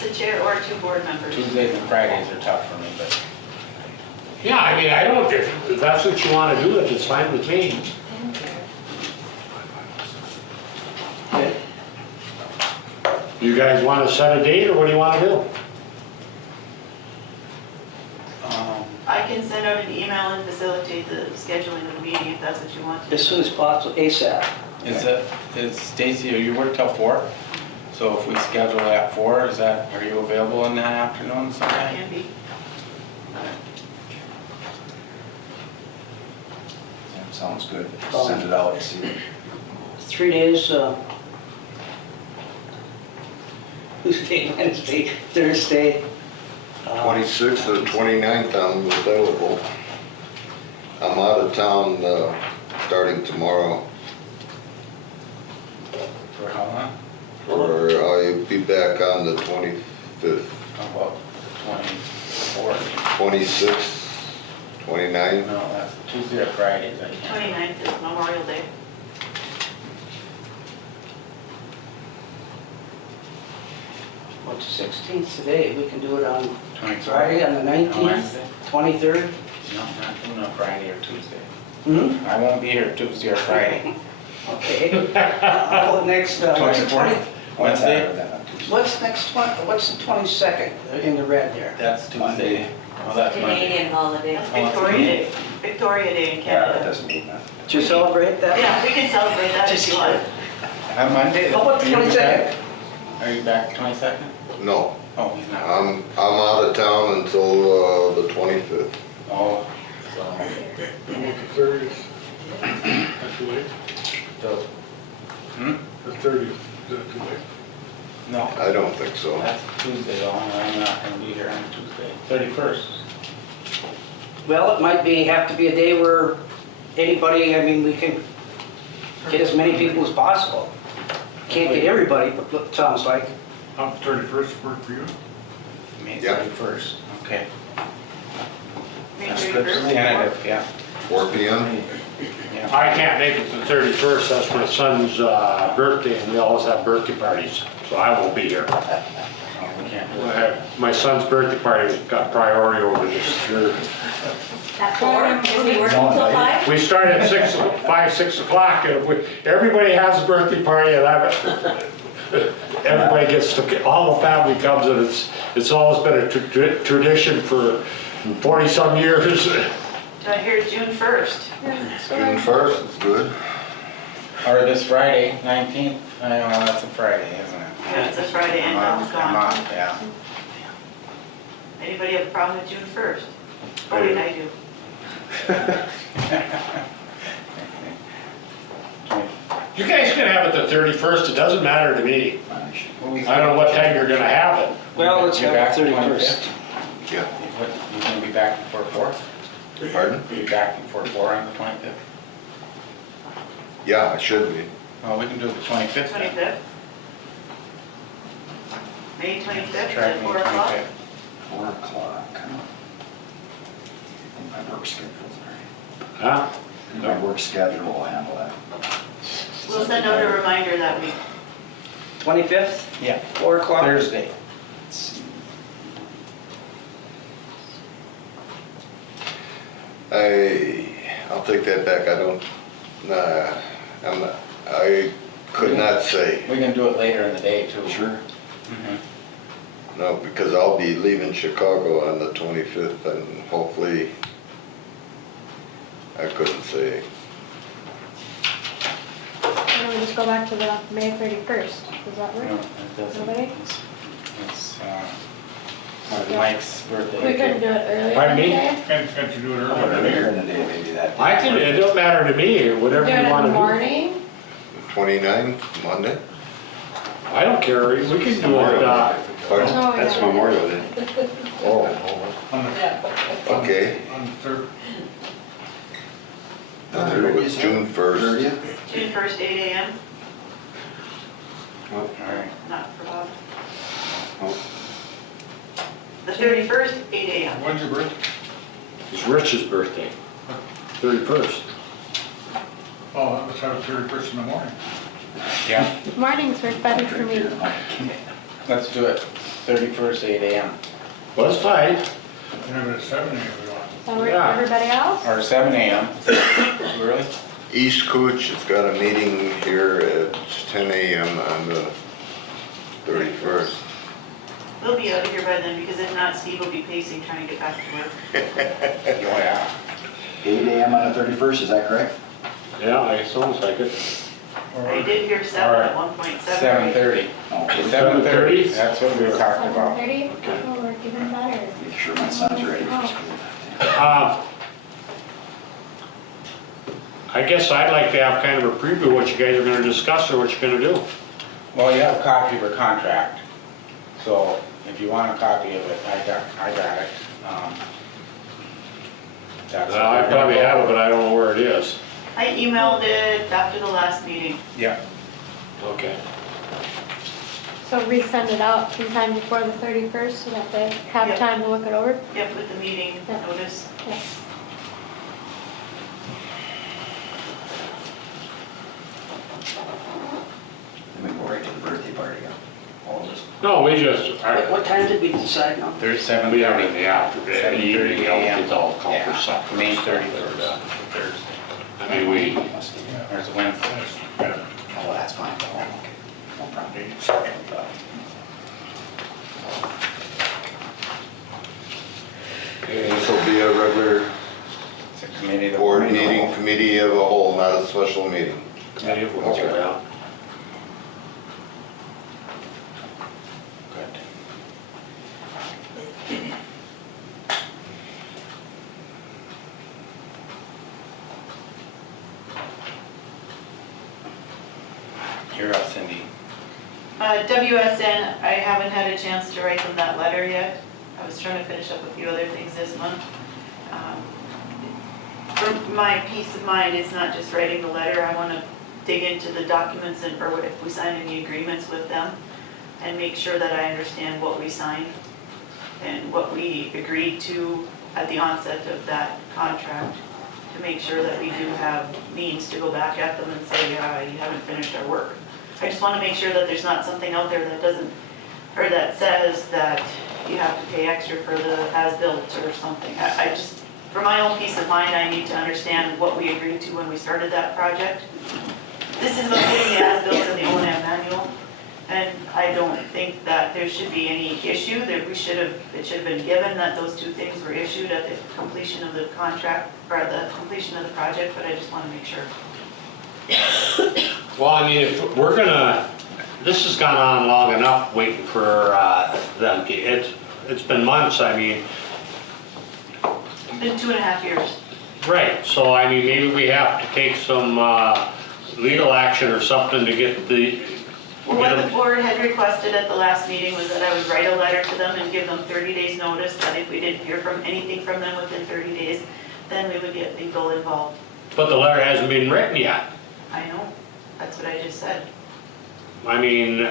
The chair or two board members. Tuesdays and Fridays are tough for me, but Yeah, I mean, I don't, if that's what you want to do, it's fine with me. okay. You guys want to set a date, or what do you want to do? I can send out an email and facilitate the scheduling of the meeting if that's what you want to do. As soon as possible, ASAP. is Stacy, you work till 4? So if we schedule at 4, are you available in that afternoon sometime? Can be. Sounds good. Send it out and see. 3 days, Tuesday, Wednesday, Thursday. 26th or 29th, I'm available. I'm out of town, starting tomorrow, For how long? or I'll be back on the 25th, About 24. 26th, 29th. No, that's Tuesday or Fridays, I can't. 29th is Memorial Day. What's the 16th today? We can do it on 24. Friday, on the 19th, Wednesday? 23rd. No, not doing a Friday or Tuesday. Hmm? I won't be here Tuesday or Friday. Okay. How about next, what's the 24th? Wednesday? What's next one, what's the 22nd in the red there? That's Tuesday. Oh, that's Monday. Canadian holiday. That's Oh, it's Victoria Day. Victoria Day in Canada. doesn't mean nothing. Did you celebrate that? Yeah, we can celebrate that if you want. On Monday? How about the Are you 22nd? back? Are you back 22nd? No, Oh, he's not. I'm out of town until, the 25th. Oh, What, the 30th? That's too late? so, hmm? The 30th, is that too late? No, I don't think so. that's Tuesday, though, and I'm not gonna be here on Tuesday. 31st. Well, it might have to be a day where anybody, I mean, we can get as many people as possible. Can't get everybody, but it sounds like. 31st work for you? May Yeah. 31st, okay. May That's good for 31st. me. Tentative, yeah. 4 PM? Yeah. I can't make it the 31st, that's my son's birthday, and we always have birthday parties, so I won't be here. Oh, we can't do it. My son's birthday party's got priority over this. At 4, is he working till 5? We start at 5, 6 o'clock, and everybody has a birthday party, and everybody gets to, all the family comes, and it's always been a tradition for 40-some years. Do I hear June 1st? June 1st, is good. Or this Friday, 19th, I know, that's a Friday, isn't it? Yeah, it's a Friday and Tom's I'm gone. off, yeah. Anybody have a problem with June 1st? Oh, wait, I do. You guys can have it the 31st, it doesn't matter to me. I don't know what time you're gonna have it. Well, let's You have back the the 31st. Yeah. You gonna be back before 4? Pardon? Are you back before 4 on the 25th? Yeah, I should be. Oh, we can do the 25th then. 25th? May 25th Try at May 4 o'clock? 25th. 4 o'clock. My work schedule's Huh? My work schedule will handle that. We'll send out a reminder that week. 25th, Yeah, 4 o'clock? Thursday. Let's see. I'll take that back, I could not say. We can do it later in the day too. Sure. Mhm. No, because I'll be leaving Chicago on the 25th, and hopefully, I couldn't say. Why don't we just go back to the May 31st? Does that No, work? it doesn't. Nobody? It's Mike's birthday. We couldn't do it earlier Pardon in the me? day? Can't you do it earlier? Later in the day, maybe that. I can, it don't matter to me, Do whatever it you in the wanna do. morning? 29th, Monday? I don't care, we can do it, Pardon? Oh, That's yeah. Memorial Day. Oh, On the, okay. on the third, It was June 1st. 30th? June 1st, 8 AM, All right. not for Bob. Oh. The 31st, 8 AM. when's your birthday? it's Rich's birthday, 31st. Oh, let's have it 31st in the morning. Yeah, Mornings work better for me. let's do it. 31st, 8 AM. Well, that's fine. You have it at 7 AM if you want. Does that work for Yeah. everybody else? Or 7 AM. Too early? East Cooch has got a meeting here at 10 AM on the 31st. We'll be out of here by then, because if not, Steve will be pacing trying to get back to work. Oh, yeah. 8 AM on the 31st, is that correct? Yeah, it sounds like it. I did hear 7 All at right. one point, 7. 7:30. Okay. 7:30, that's what we were talking about. 7:30? Oh, we're even better. Make sure my son's ready for school. I guess I'd like to have kind of a preview of what you guys are gonna discuss or what you're gonna do. Well, you have a copy of her contract, so if you want a copy of it, I got it. That's Well, I probably have it, but I don't know where it is. I emailed it after the last meeting. Yeah, Okay. So resend it out sometime before the 31st so that they have Yep. time to look it over? Yep, with the meeting Yeah. notice. Yeah. Then we go right to the birthday party. All this. No, we just, What time did we decide now? there's 7:30. we have it in the afternoon, the 7:30 evening, a.m. it's all called for Yeah, supper. May and stuff, 31st, but, Thursday. I mean, we, There's Wednesday. Oh, that's fine. Oh, okay. No problem. This will be a regular It's a committee. that- board meeting, committee of a whole, not a special meeting. committee of the whole, yeah. Good. You're up, Cindy. WSN, I haven't had a chance to write them that letter yet. I was trying to finish up a few other things this month. For my peace of mind, it's not just writing the letter. I want to dig into the documents and, or what if we sign any agreements with them and make sure that I understand what we signed and what we agreed to at the onset of that contract, to make sure that we do have means to go back at them and say, yeah, you haven't finished our work. I just want to make sure that there's not something out there that doesn't, or that says that you have to pay extra for the as-built or something. I just, for my own peace of mind, I need to understand what we agreed to when we started that project. This is about putting the as-built in the O&M manual, and I don't think that there should be any issue, that it should have been given that those two things were issued at the completion of the contract, or the completion of the project, but I just want to make sure. Well, I mean, if we're gonna, this has gone on long enough waiting for them. It's been months, I mean, It's been 2.5 years. right, so I mean, maybe we have to take some legal action or something to get the, Well, what the board had requested at the last meeting was that I would write a letter to them and give them 30 days notice, that if we didn't hear from anything from them within 30 days, then we would get legal involved. but the letter hasn't been written yet. I know, that's what I just said. I mean,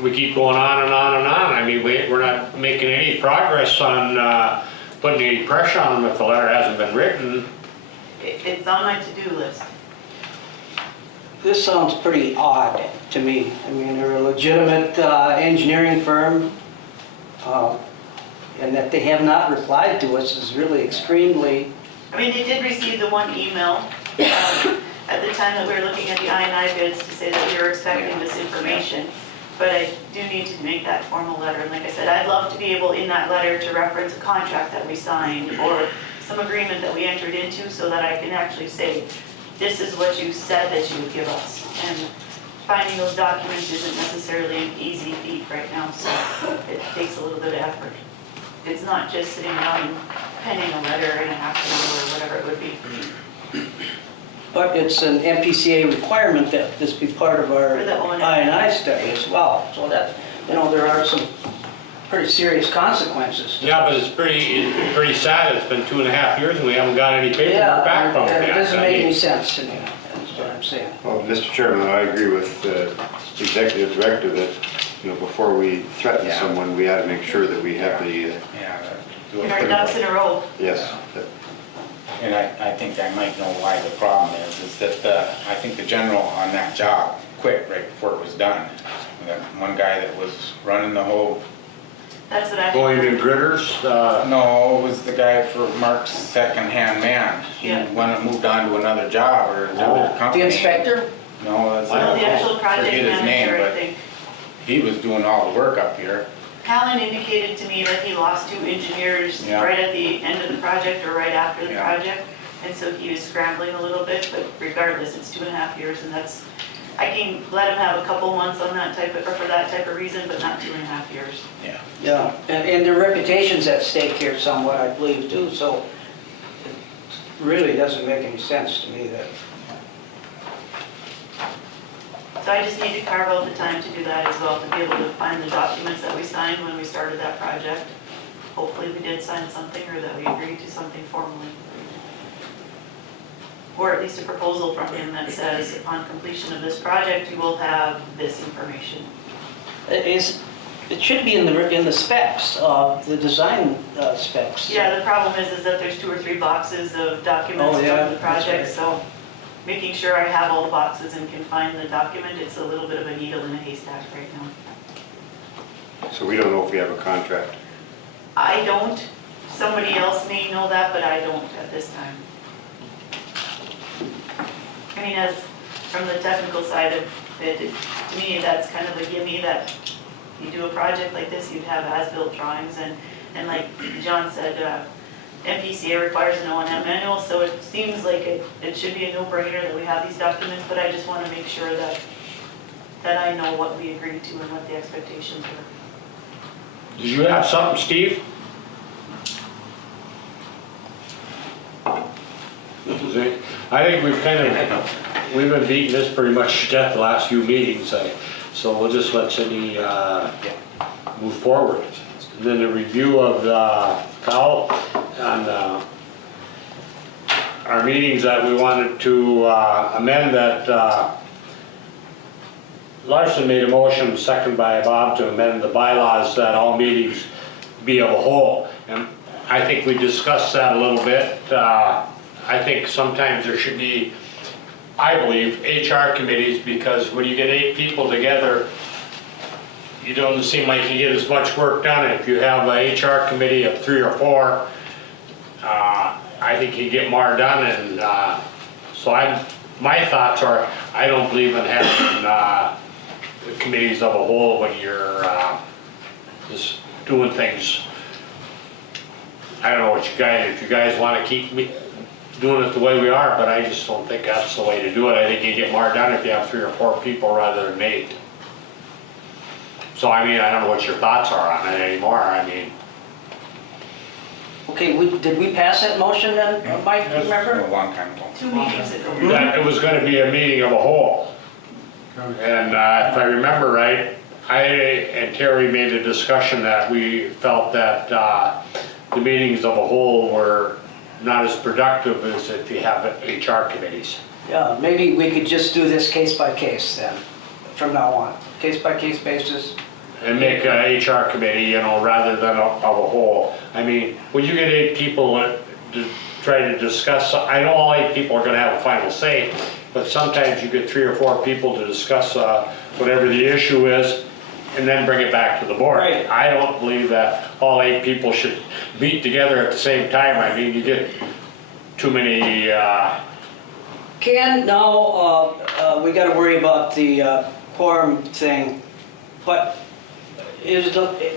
we keep going on and on and on. I mean, we're not making any progress on putting any pressure on them if the letter hasn't been written. It's on my to-do list. This sounds pretty odd to me. I mean, they're a legitimate engineering firm, and that they have not replied to us is really extremely, I mean, they did receive the one email at the time that we were looking at the I&I bids to say that we were expecting this information. But I do need to make that formal letter. And like I said, I'd love to be able in that letter to reference a contract that we signed or some agreement that we entered into so that I can actually say, this is what you said that you would give us. And finding those documents isn't necessarily an easy feat right now, so it takes a little bit of effort. It's not just sitting down and penning a letter in a half an hour or whatever it would be. but it's an MPCA requirement that this be part of our For the O&M. I&I study as well. So that, you know, there are some pretty serious consequences. Yeah, but it's pretty sad. It's been 2.5 years and we haven't got any Yeah, paperwork back from them it yet. doesn't I make mean, any sense to me, that's what I'm saying. Well, Mr. Chairman, I agree with the executive director that, you know, before we threaten Yeah. someone, we ought to make sure that we have the, Yeah, do And it our ducks in a row. yes. And I think I might know why the problem is that I think the general on that job quit right before it was done. That one guy that was running the whole, That's what I. Going to gritters, no, it was the guy for Mark's second-hand man. He Yeah. moved on to another job or another company. The inspector? No, that's. Well, the actual project Forget his name, manager, I but think. he was doing all the work up here. Callan indicated to me that he lost 2 engineers Yeah. right at the end of the project or right after the Yeah. project. And so he was scrambling a little bit, but regardless, it's 2.5 years and that's, I can let him have a couple months on that type of, or for that type of reason, but not 2.5 years. Yeah. Yeah, and their reputation's at stake here somewhat, I believe, too, so it really doesn't make any sense to me that, So I just need to carve out the time to do that as well, to be able to find the documents that we signed when we started that project. hopefully we did sign something or that we agreed to something formally. Or at least a proposal from him that says, upon completion of this project, you will have this information. It should be in the specs, the design specs. Yeah, the problem is that there's 2 or 3 boxes of documents Oh, yeah, from the project, that's so making sure I have all the boxes and can find the document, it's a little bit of a needle in a haystack right now. So we don't know if we have a contract. I don't, somebody else may know that, but I don't at this time. I mean, as, from the technical side of it, to me, that's kind of a gimme that you do a project like this, you'd have as-built drawings, and like John said, MPCA requires an O&M manual, so it seems like it should be a no-brainer that we have these documents, but I just want to make sure that I know what we agreed to and what the expectations were. Did you have something, Steve? I think we've been beating this pretty much to death the last few meetings, so we'll just let Cindy move forward. And then the review of Kyle on our meetings that we wanted to amend that Larson made a motion, second by Bob, to amend the bylaws that all meetings be of a whole. And I think we discussed that a little bit. I think sometimes there should be, I believe, HR committees, because when you get 8 people together, you don't seem like you get as much work done. If you have a HR committee of 3 or 4, I think you get more done. And so my thoughts are, I don't believe in having committees of a whole when you're just doing things. I don't know what if you guys want to keep doing it the way we are, but I just don't think that's the way to do it. I think you get more done if you have 3 or 4 people rather than 8. So I mean, I don't know what your thoughts are on it anymore. I mean, Okay, did we pass that motion then, Mike, do you remember? A long time ago. 2 meetings ago. that it was going to be a meeting of a whole. And if I remember right, I and Terry made a discussion that we felt that the meetings of a whole were not as productive as if you have HR committees. Yeah, maybe we could just do this case by case then, from now on, case by case basis. And make an HR committee, you know, rather than of a whole. I mean, when you get 8 people to try to discuss, I know all 8 people are gonna have a final say, but sometimes you get 3 or 4 people to discuss whatever the issue is, and then bring it back to the board. Right. I don't believe that all 8 people should meet together at the same time. I mean, you get too many, Ken, now, we gotta worry about the quorum thing, but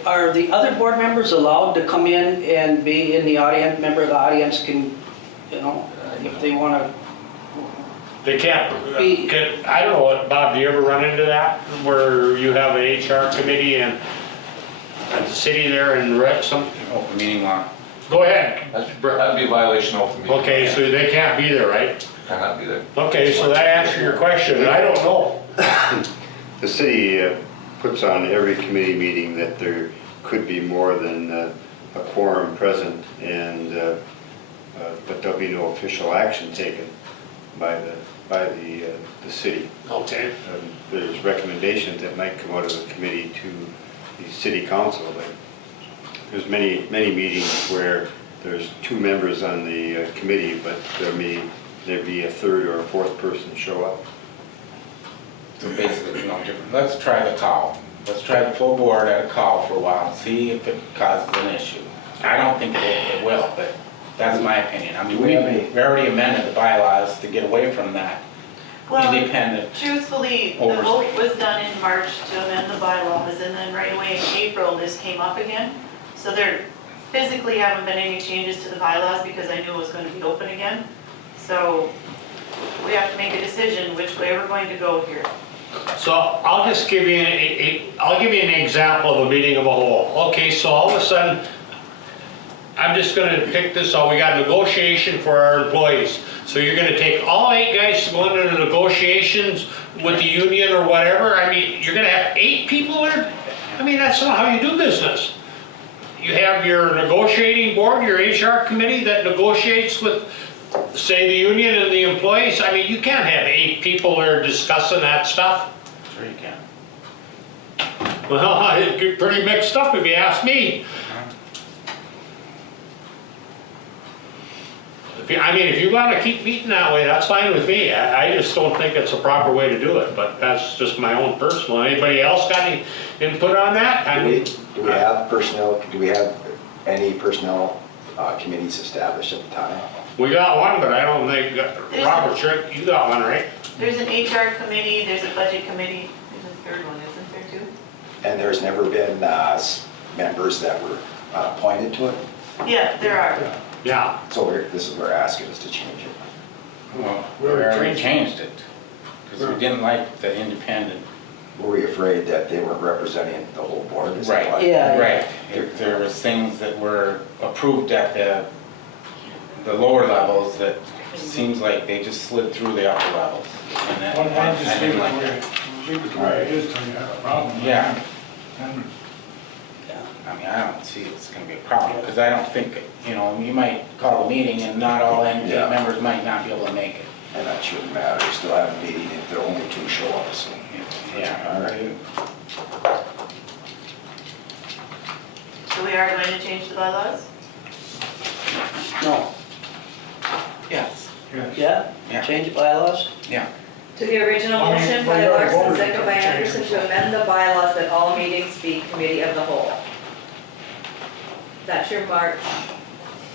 are the other board members allowed to come in and be in the audience? Member of the audience can, you know, if they wanna, they can't, I don't know, what Bob, do you ever run into that? Where you have an HR committee and at the city there and some, Open meeting law. go ahead. That'd be a violation of open meeting. Okay, so they can't be there, right? Cannot be there. Okay, so that answers your question, I don't know. The city puts on every committee meeting that there could be more than a quorum present, and but there'll be no official action taken by the city. Okay. There's recommendations that might come out of the committee to the city council. But there's many meetings where there's 2 members on the committee, but there be a 3rd or a 4th person show up. So basically, no different. Let's try the cow. Let's try the full board at a cow for a while and see if it causes an issue. I don't think it will, but that's my opinion. I mean, we already amended the bylaws to get away from that Well, independent. truthfully, the vote was done in March to amend the bylaws, and then right away in April, this came up again. So there physically haven't been any changes to the bylaws because I knew it was going to be open again. So we have to make a decision which way we're going to go here. So I'll just give you an example of a meeting of a whole. Okay, so all of a sudden, I'm just gonna pick this out, we got negotiation for our employees. So you're gonna take all 8 guys to go into the negotiations with the union or whatever? I mean, you're gonna have 8 people there? I mean, that's not how you do business. you have your negotiating board, your HR committee that negotiates with, say, the union and the employees. I mean, you can't have 8 people there discussing that stuff. Sure you can. Well, it'd get pretty mixed up if you ask me. I mean, if you want to keep meeting that way, that's fine with me. I just don't think it's a proper way to do it, but that's just my own personal. Anybody else got any input on that? I mean, Do we have personnel, do we have any personnel committees established at the time? we got one, but I don't think, Robert, sure, you got one, right? There's an HR committee, there's a budget committee, there's a third one, isn't there too? And there's never been members that were appointed to it? Yeah, there are. Yeah. So this is what we're asking us to change it. Well, we already changed it, because we didn't like the independent. Were we afraid that they weren't representing the whole board? Is that Right, why? Yeah. right. There was things that were approved at the lower levels that seems like they just slid through the upper levels. And that, Why don't you I just leave didn't it like the way, that. leave it the way it is till you have a problem? Yeah. And I mean, I don't see it's gonna be a problem, because I don't think, you know, you might call a meeting and not all Yeah. members might not be able to make it. And that shouldn't matter, you still have a meeting if there are only 2 show up, so. Yeah. All right. So we are going to change the bylaws? No. Yes. yes. Yeah? Yeah. Change the bylaws? Yeah. To the original I mean, motion we by already Larson, voted second by to change Anderson, it. to amend the bylaws that all meetings be committee of the whole. That's your March.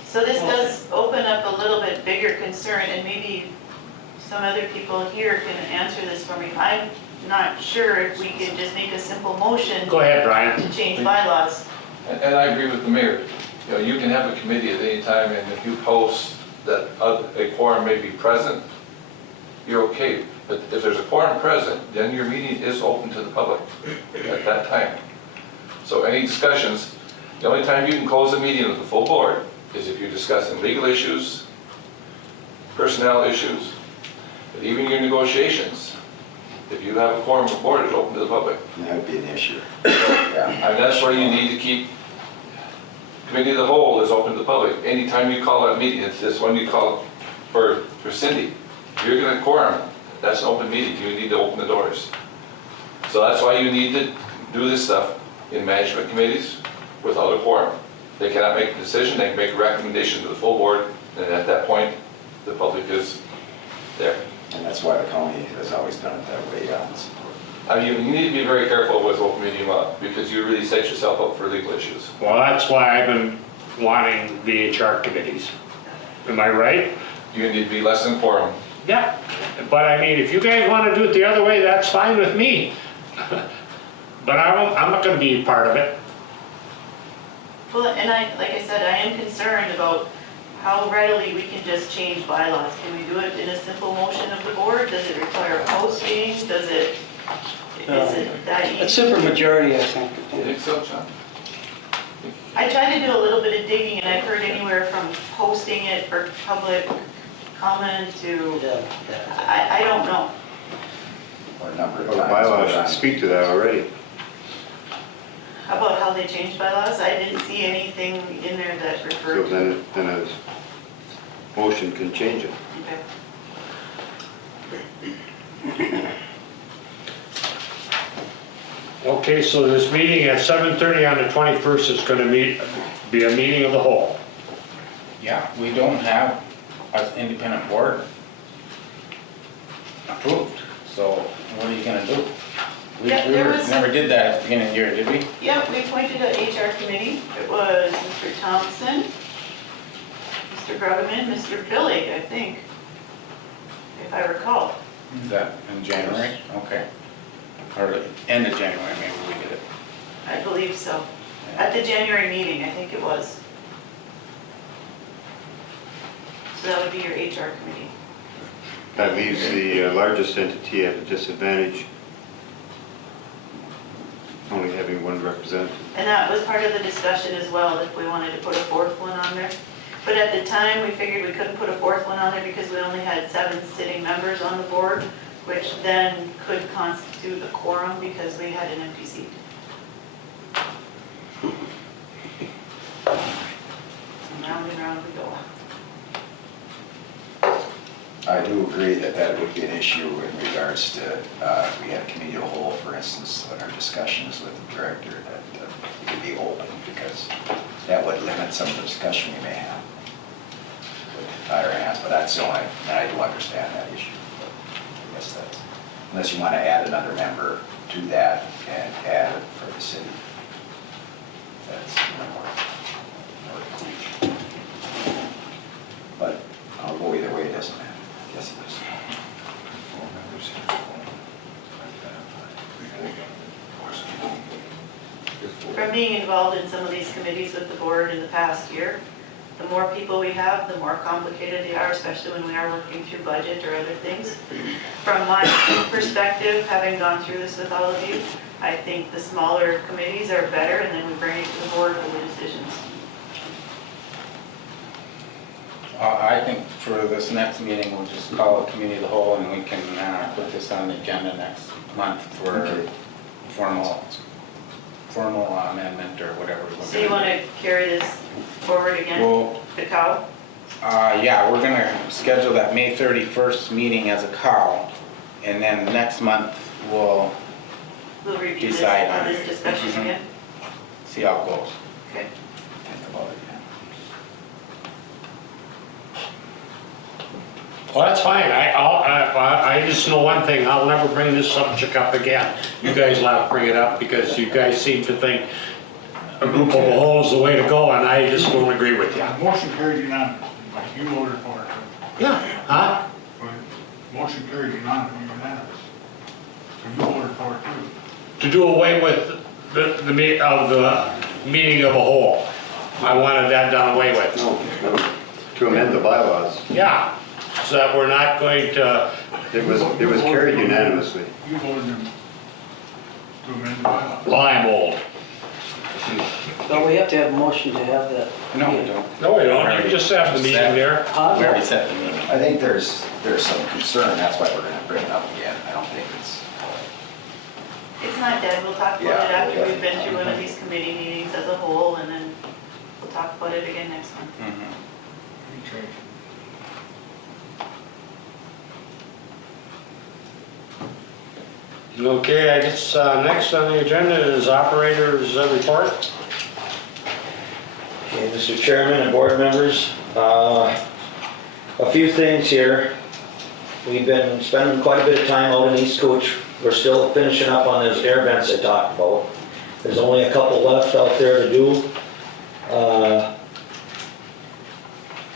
So this does open up a little bit bigger concern, and maybe some other people here can answer this for me. I'm not sure if we can just make a simple motion Go ahead, Brian. to change bylaws. And I agree with the mayor. You know, you can have a committee at any time, and if you post that a quorum may be present, you're okay. But if there's a quorum present, then your meeting is open to the public at that time. So any discussions, the only time you can close a meeting with the full board is if you're discussing legal issues, personnel issues, but even your negotiations. If you have a quorum, the board is open to the public. That would be an issue. Yeah. And that's where you need to keep, committee of the whole is open to the public. Anytime you call that meeting, it's this one you call for Cindy. If you're gonna quorum, that's an open meeting, you need to open the doors. So that's why you need to do this stuff in management committees without a quorum. They cannot make a decision, they can make a recommendation to the full board, and at that point, the public is there. And that's why the county has always done it that way, yeah. I mean, you need to be very careful with open meeting law, because you really set yourself up for legal issues. Well, that's why I've been wanting the HR committees. Am I right? You need to be less than quorum. Yeah. But I mean, if you guys want to do it the other way, that's fine with me. But I'm not going to be a part of it. Well, and like I said, I am concerned about how readily we can just change bylaws. Can we do it in a simple motion of the board? Does it require a posting? Does it, is it that A easy? super majority, I think. You think so, John? I tried to do a little bit of digging, and I've heard anywhere from posting it for public comment to, Yeah. I don't know. Or a number of Well, the times. bylaws should speak to that already. How about how they changed bylaws? I didn't see anything in there that So referred to. then a motion can change it. Okay. Okay, so this meeting at 7:30 on the 21st is going to be a meeting of the whole. Yeah, we don't have an independent board approved, so what are you gonna do? We Yeah, there was never did that at the beginning of the year, did we? Yeah, we appointed an HR committee. It was Mr. Thompson, Mr. Grubman, Mr. Billy, I think, if I recall. Is that in January? Okay. Or the end of January, maybe we did it. I believe so. At the January meeting, I think it was. So that would be your HR committee. That leaves the largest entity at a disadvantage, only having one representative. And that was part of the discussion as well, if we wanted to put a fourth one on there. But at the time, we figured we couldn't put a fourth one on there because we only had 7 sitting members on the board, which then could constitute a quorum because we had an empty seat. Round and round we go. I do agree that that would be an issue in regards to, we had committee of the whole, for instance, in our discussions with the director, that it could be open, because that would limit some of the discussion we may have with higher hands, but that's the only, and I do understand that issue. But I guess that's, unless you want to add another member to that and add it for the city. That's more inclusion. But I'll go either way, it doesn't matter. Yes, it is. From being involved in some of these committees with the board in the past year, the more people we have, the more complicated they are, especially when we are working through budget or other things. From my perspective, having gone through this with all of you, I think the smaller committees are better, and then we bring it to the board for the decisions. I think for this next meeting, we'll just call it committee of the whole, and we can put this on the agenda next month for formal amendment or whatever. So you want to carry this forward again, Well, the cow? yeah, we're gonna schedule that May 31st meeting as a cow, and then next month we'll We'll review this, decide on this it. discussion Mhm. again? See how it goes. Okay. Think about it, yeah. Well, that's fine. I just know one thing, I'll never bring this subject up again. You guys will have to bring it up because you guys seem to think a group of a whole is the way to go, and I just don't agree with you. Motion carried unanimously, but you voted for it. Yeah, huh? Motion carried unanimously. So you voted for it too. To do away with the meeting of a whole. I wanted that done away with. No, to amend the bylaws. Yeah, so that we're not going to, It was carried unanimously. You voted to amend the bylaw. well, I'm old. But we have to have a motion to have that. No, we don't. No, we don't, you just have the meeting there. We already set the meeting. I think there's some concern, that's why we're gonna bring it up again. I don't think it's, It's not dead, we'll talk about Yeah, it after we'll we've been through one of these committee meetings as a whole, and then we'll talk about it again next month. Mhm. Okay. Okay, I guess next on the agenda is operators report. Okay, Mr. Chairman and board members, a few things here. We've been spending quite a bit of time out in East Cooch. We're still finishing up on those air vents I talked about. There's only a couple left out there to do.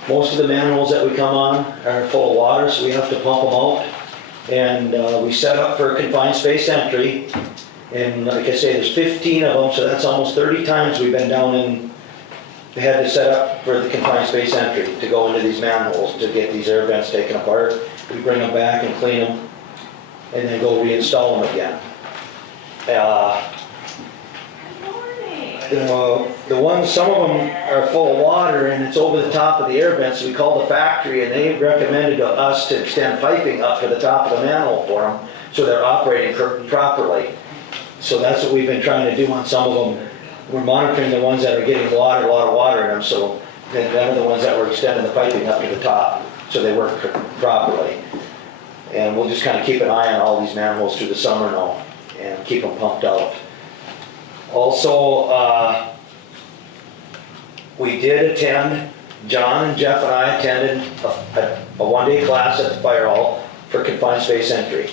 Most of the manholes that we come on are full of water, so we have to pump them out. And we set up for confined space entry. And like I say, there's 15 of them, so that's almost 30 times we've been down in, we had to set up for the confined space entry to go into these manholes to get these air vents taken apart. We bring them back and clean them, and then go reinstall them again. Good morning. The ones, some of them are full of water and it's over the top of the air vents. We called the factory and they recommended to us to extend piping up to the top of the manhole for them so they're operating properly. So that's what we've been trying to do on some of them. We're monitoring the ones that are getting a lot of water in them, so then are the ones that we're extending the piping up to the top so they work properly. And we'll just kind of keep an eye on all these manholes through the summer now and keep them pumped out. Also, we did attend, John and Jeff and I attended a one-day class at the fire hall for confined space entry.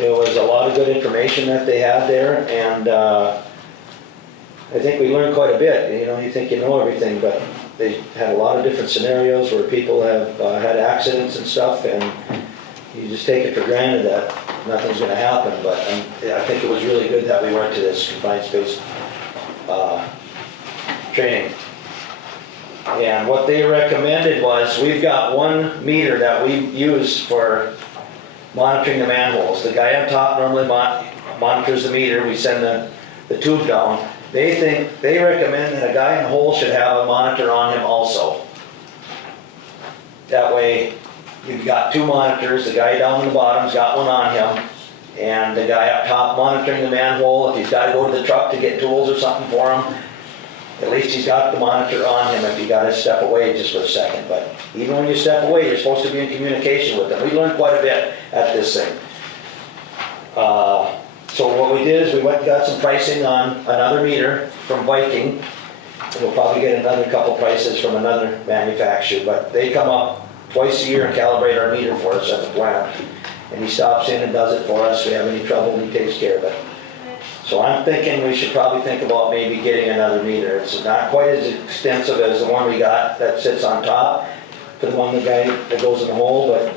It was a lot of good information that they had there, and I think we learned quite a bit. You know, you think you know everything, but they had a lot of different scenarios where people have had accidents and stuff, and you just take it for granted that nothing's gonna happen, but I think it was really good that we went to this confined space training. And what they recommended was, we've got one meter that we use for monitoring the manholes. The guy on top normally monitors the meter, we send the tube down. They recommend that a guy in the hole should have a monitor on him also. That way, you've got two monitors, the guy down in the bottom's got one on him, and the guy up top monitoring the manhole. If he's gotta go to the truck to get tools or something for him, At least he's got the monitor on him if you gotta step away just for a second, but even when you step away, you're supposed to be in communication with them. We learned quite a bit at this thing. So what we did is we went and got some pricing on another meter from Viking. We'll probably get another couple prices from another manufacturer, but they come up twice a year and calibrate our meter for us at the plant. And he stops in and does it for us. If we have any trouble, he takes care of it. So I'm thinking we should probably think about maybe getting another meter. It's not quite as extensive as the one we got that sits on top for the one the guy that goes in the hole, but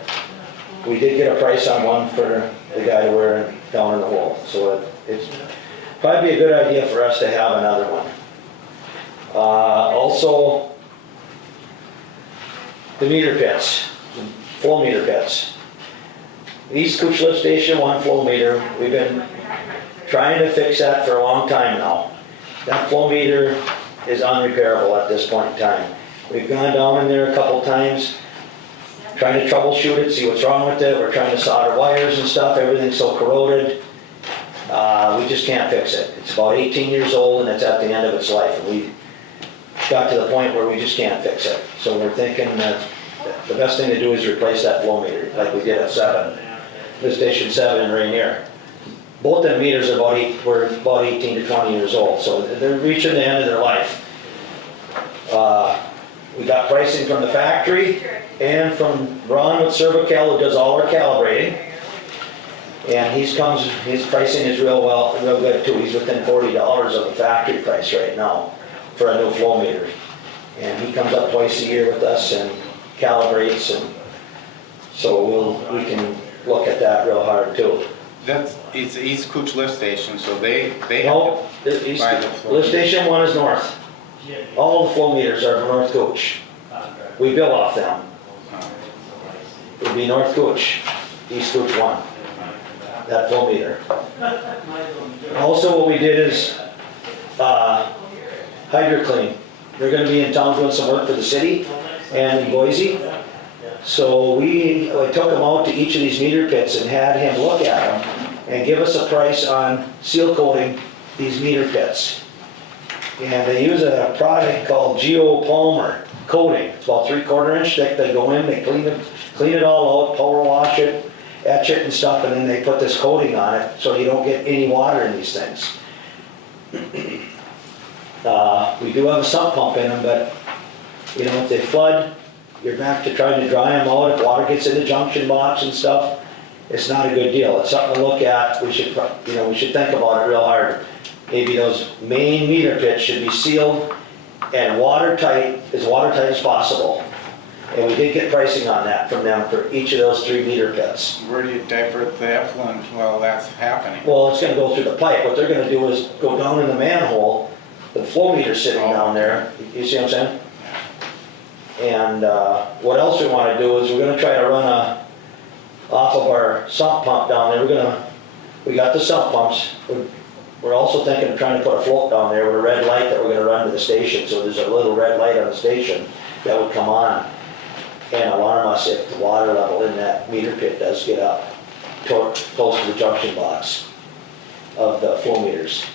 we did get a price on one for the guy to wear down in the hole. So it's probably a good idea for us to have another one. Also, the meter pits, flow meter pits. East Cooch Lift Station, one flow meter. We've been trying to fix that for a long time now. That flow meter is unrepairable at this point in time. We've gone down in there a couple times, trying to troubleshoot it, see what's wrong with it. We're trying to solder wires and stuff. Everything's so corroded. We just can't fix it. It's about 18 years old and it's at the end of its life. And we got to the point where we just can't fix it. So we're thinking that the best thing to do is replace that flow meter, like we did at 7, Lift Station 7 in Rainier. Both them meters are were about 18 to 20 years old, so they're reaching the end of their life. We got pricing from the factory and from Ron with Cervical, who does all our calibrating. And his pricing is real good too. He's within $40 of the factory price right now for a new flow meter. And he comes up twice a year with us and calibrates, and so we can look at that real hard too. It's the East Cooch Lift Station, so they No, have the to buy the flow. Lift Station 1 is north. All the flow meters are from North Cooch. We bill off them. It would be North Cooch, East Cooch 1, that flow meter. Also what we did is HydroClean. They're going to be in town doing some work for the city and in Boise. So we took him out to each of these meter pits and had him look at them and give us a price on seal coating these meter pits. And they use a product called Geopalmer coating. It's about 3/4 inch thick. They go in, they clean it all out, power wash it, etch it and stuff, and then they put this coating on it so you don't get any water in these things. We do have a sump pump in them, but you know, if they flood, you're back to trying to dry them out. If water gets in the junction box and stuff, it's not a good deal. It's something to look at. We should think about it real hard. Maybe those main meter pits should be sealed and watertight as possible. And we did get pricing on that from them for each of those 3 meter pits. Where do you divert the effluent while that's happening? Well, it's going to go through the pipe. What they're going to do is go down in the manhole, the flow meter sitting down there. You see what I'm saying? And what else we want to do is we're going to try to run off of our sump pump down there. We got the sump pumps. We're also thinking of trying to put a float down there with a red light that we're going to run to the station. So there's a little red light on the station that would come on and alarm us if the water level in that meter pit does get up close to the junction box of the flow meters.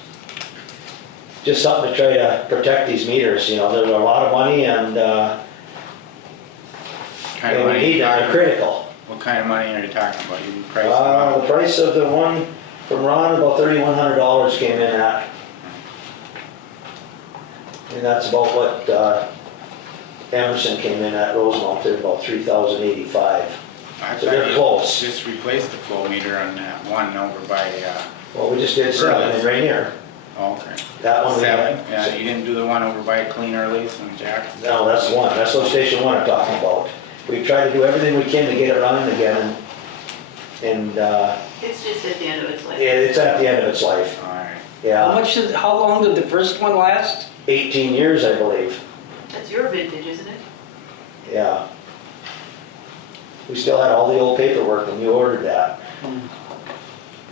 Just something to try to protect these meters. You know, they're a lot of money and we need them. They're critical. What kind of money are you talking about? You price them out? The price of the one from Ron, about $3,100 came in at. And that's about what Emerson came in at Rosemont. They're about $3,085. So they're close. Just replace the flow meter on that one over by, Well, we just did 7 in Rainier. okay. That one we 7, had. yeah, you didn't do the one over by Clean Early's and Jack's? No, that's the one. That's Lift Station 1 I'm talking about. We've tried to do everything we can to get it running again, and It's just at the end of its life. it's at the end of its life. All right. Yeah, How long did the first one last? 18 years, I believe. That's your vintage, isn't it? Yeah. We still had all the old paperwork when you ordered that.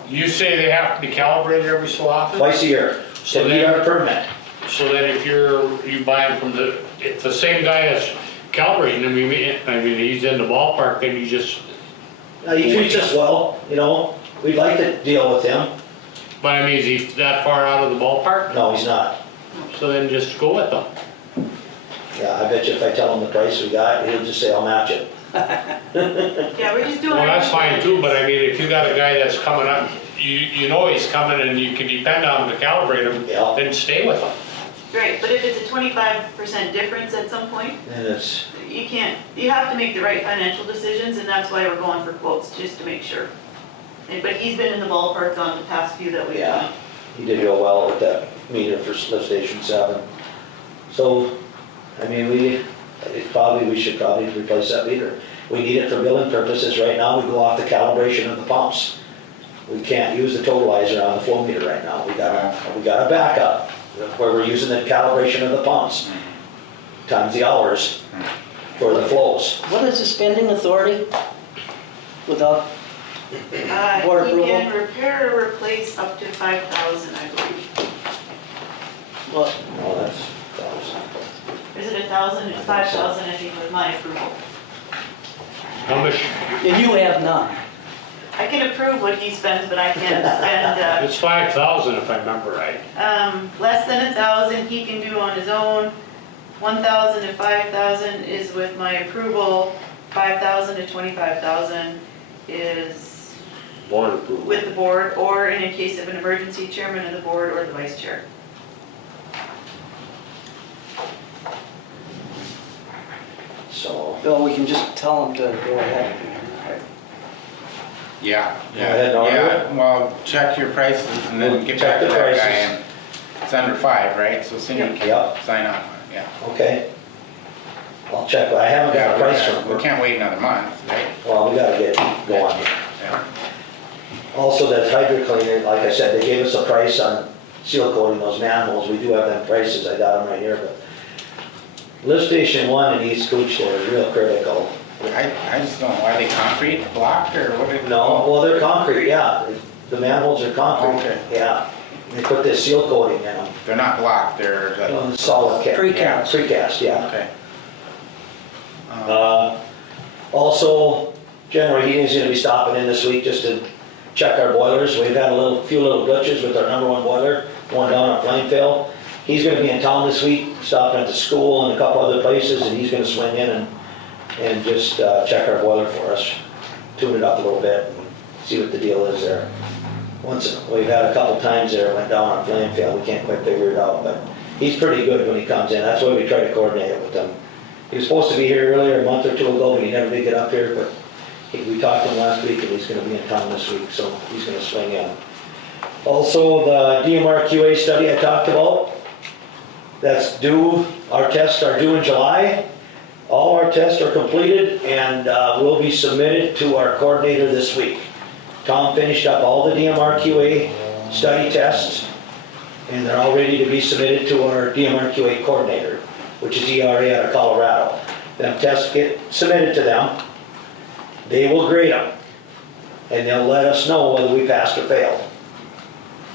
You say they have to be calibrated every so often? Twice a year, So to meet then- our permit. So that if you buy them from if the same guy is calibrating them, he's in the ballpark, then you just, He treats us well, you know, we'd like to deal with him. but I mean, is he that far out of the ballpark? No, he's not. So then just go with them. Yeah, I bet you if I tell him the price we got, he'll just say, I'll match it. Yeah, we're just doing. Well, our that's fine too, but I mean, if you got a guy that's coming up, you know he's coming and you can depend on him to calibrate him, Yeah. then stay with him. Right, but if it's a 25% difference at some point, And it's, you can't, you have to make the right financial decisions, and that's why we're going for quotes, just to make sure. But he's been in the ballpark on the past few that we've yeah, done. he did real well with that meter for lift station 7. So, I mean, we should probably replace that meter. We need it for billing purposes. Right now, we go off the calibration of the pumps. We can't use the totalizer on the flow meter right now. We got a backup where we're using the calibration of the pumps times the hours for the flows. What is the spending authority without board He approval? can repair or replace up to 5,000, I believe. What? No, that's 1,000. Is it 1,000? It's 5,000, I think, with my approval. How much, And you have none. I can approve what he spends, but I can't spend, it's 5,000 if I remember right. less than 1,000 he can do on his own. 1,000 to 5,000 is with my approval. 5,000 to 25,000 is Board approval. with the board, or in a case of an emergency, chairman of the board or the vice chair. So, Well, we can just tell them to go ahead. Yeah, Go ahead, yeah, Norm. yeah, well, check your prices and then get Check back to the that guy. prices. And it's under 5, right? So Cindy Yeah. can sign off on it, yeah. okay. I'll check, I haven't got a price from We him. can't wait another month, right? Well, we gotta get going here. Yeah. Also, that hydro cleaner, like I said, they gave us a price on seal coating those manholes. We do have them prices, I got them right here, but lift station 1 in East Cooch there is real critical. I just don't know, are they concrete blocked or what? No, well, they're concrete, yeah. The manholes are concrete, Okay. yeah. They put this seal coating in them. They're not blocked, they're, Solid cap. Precast. Precast, yeah. okay. Also, General Heating's gonna be stopping in this week just to check our boilers. We've had few little glitches with our #1 boiler, one down at Plainfield. He's gonna be in town this week, stopping at the school and a couple other places, and he's gonna swing in and just check our boiler for us, tune it up a little bit, and see what the deal is there. We've had a couple times there, it went down on Plainfield, we can't quite figure it out, but he's pretty good when he comes in. That's why we try to coordinate it with him. He was supposed to be here earlier, a month or 2 ago, but he never did get up here, but we talked to him last week, and he's gonna be in town this week, so he's gonna swing in. Also, the DMR-QA study I talked about, that's due, our tests are due in July. All our tests are completed and will be submitted to our coordinator this week. Tom finished up all the DMR-QA study tests, and they're all ready to be submitted to our DMR-QA coordinator, which is ERA out of Colorado. Them tests get submitted to them. They will grade them, and they'll let us know whether we passed or failed.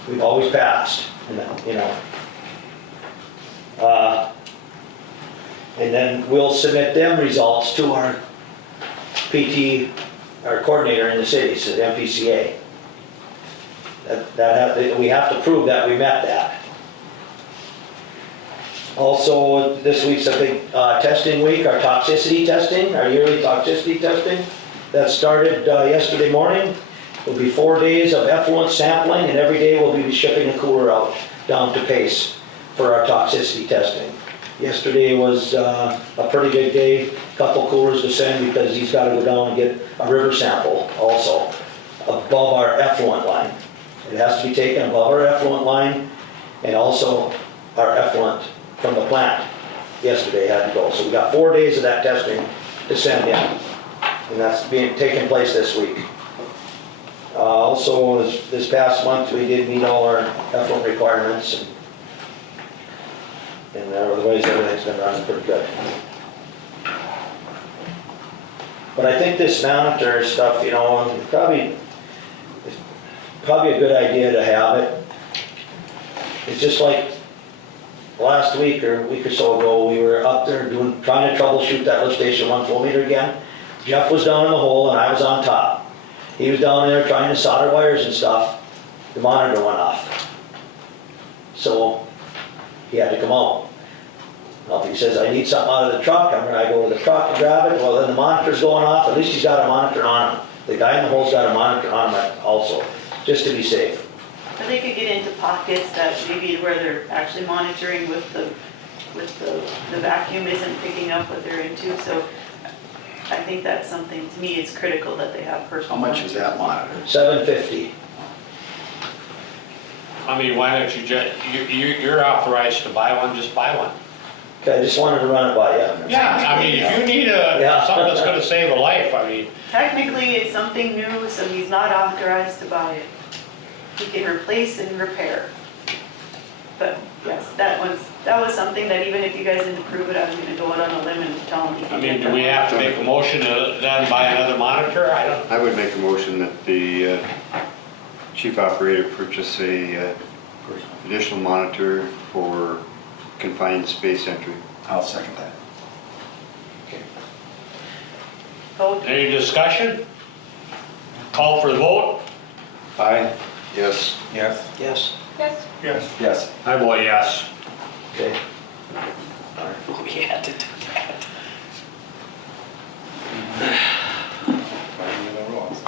We've always passed, you know. And then we'll submit them results to our PT, our coordinator in the cities, at MPCA. We have to prove that we met that. Also, this week's a big testing week, our toxicity testing, our yearly toxicity testing. That started yesterday morning. It'll be 4 days of effluent sampling, and every day we'll be shipping a cooler out down to Pace for our toxicity testing. Yesterday was a pretty big day, couple coolers to send because he's got to go down and get a river sample also above our effluent line. It has to be taken above our effluent line, and also our effluent from the plant yesterday had to go. So we got 4 days of that testing to send in, and that's taking place this week. Also, this past month, we did meet all our effluent requirements, and otherwise everything's been running pretty good. But I think this monitor stuff, you know, it's probably a good idea to have it. It's just like last week or a week or so ago, we were up there trying to troubleshoot that lift station 1 flow meter again. Jeff was down in the hole and I was on top. He was down there trying to solder wires and stuff. The monitor went off. So he had to come out. Now, if he says, I need something out of the truck, I go to the truck to grab it, well, then the monitor's going off, at least he's got a monitor on him. The guy in the hole's got a monitor on him also, just to be safe. But they could get into pockets that maybe where they're actually monitoring with the vacuum isn't picking up what they're into, so I think that's something, to me, it's critical that they have How personal. much is that monitor? $750. I mean, why don't you just, you're authorized to buy one, just buy one. Okay, I just wanted to run it by you. Yeah, I mean, if you need Yeah. something that's gonna save a life, I mean, Technically, it's something new, so he's not authorized to buy it. He can replace and repair. But yes, that was something that even if you guys didn't approve it, I was gonna go out on a limb and tell him he I can mean, get do that. we have to make a motion to then buy another monitor? I don't, I would make a motion that the chief operator purchase a additional monitor for confined space entry. I'll second that. Vote. any discussion? Call for the vote? Aye. Yes. Yes. Yes. Yes. Yes. Yes. I vote yes. Okay. We had to do that. By the rules.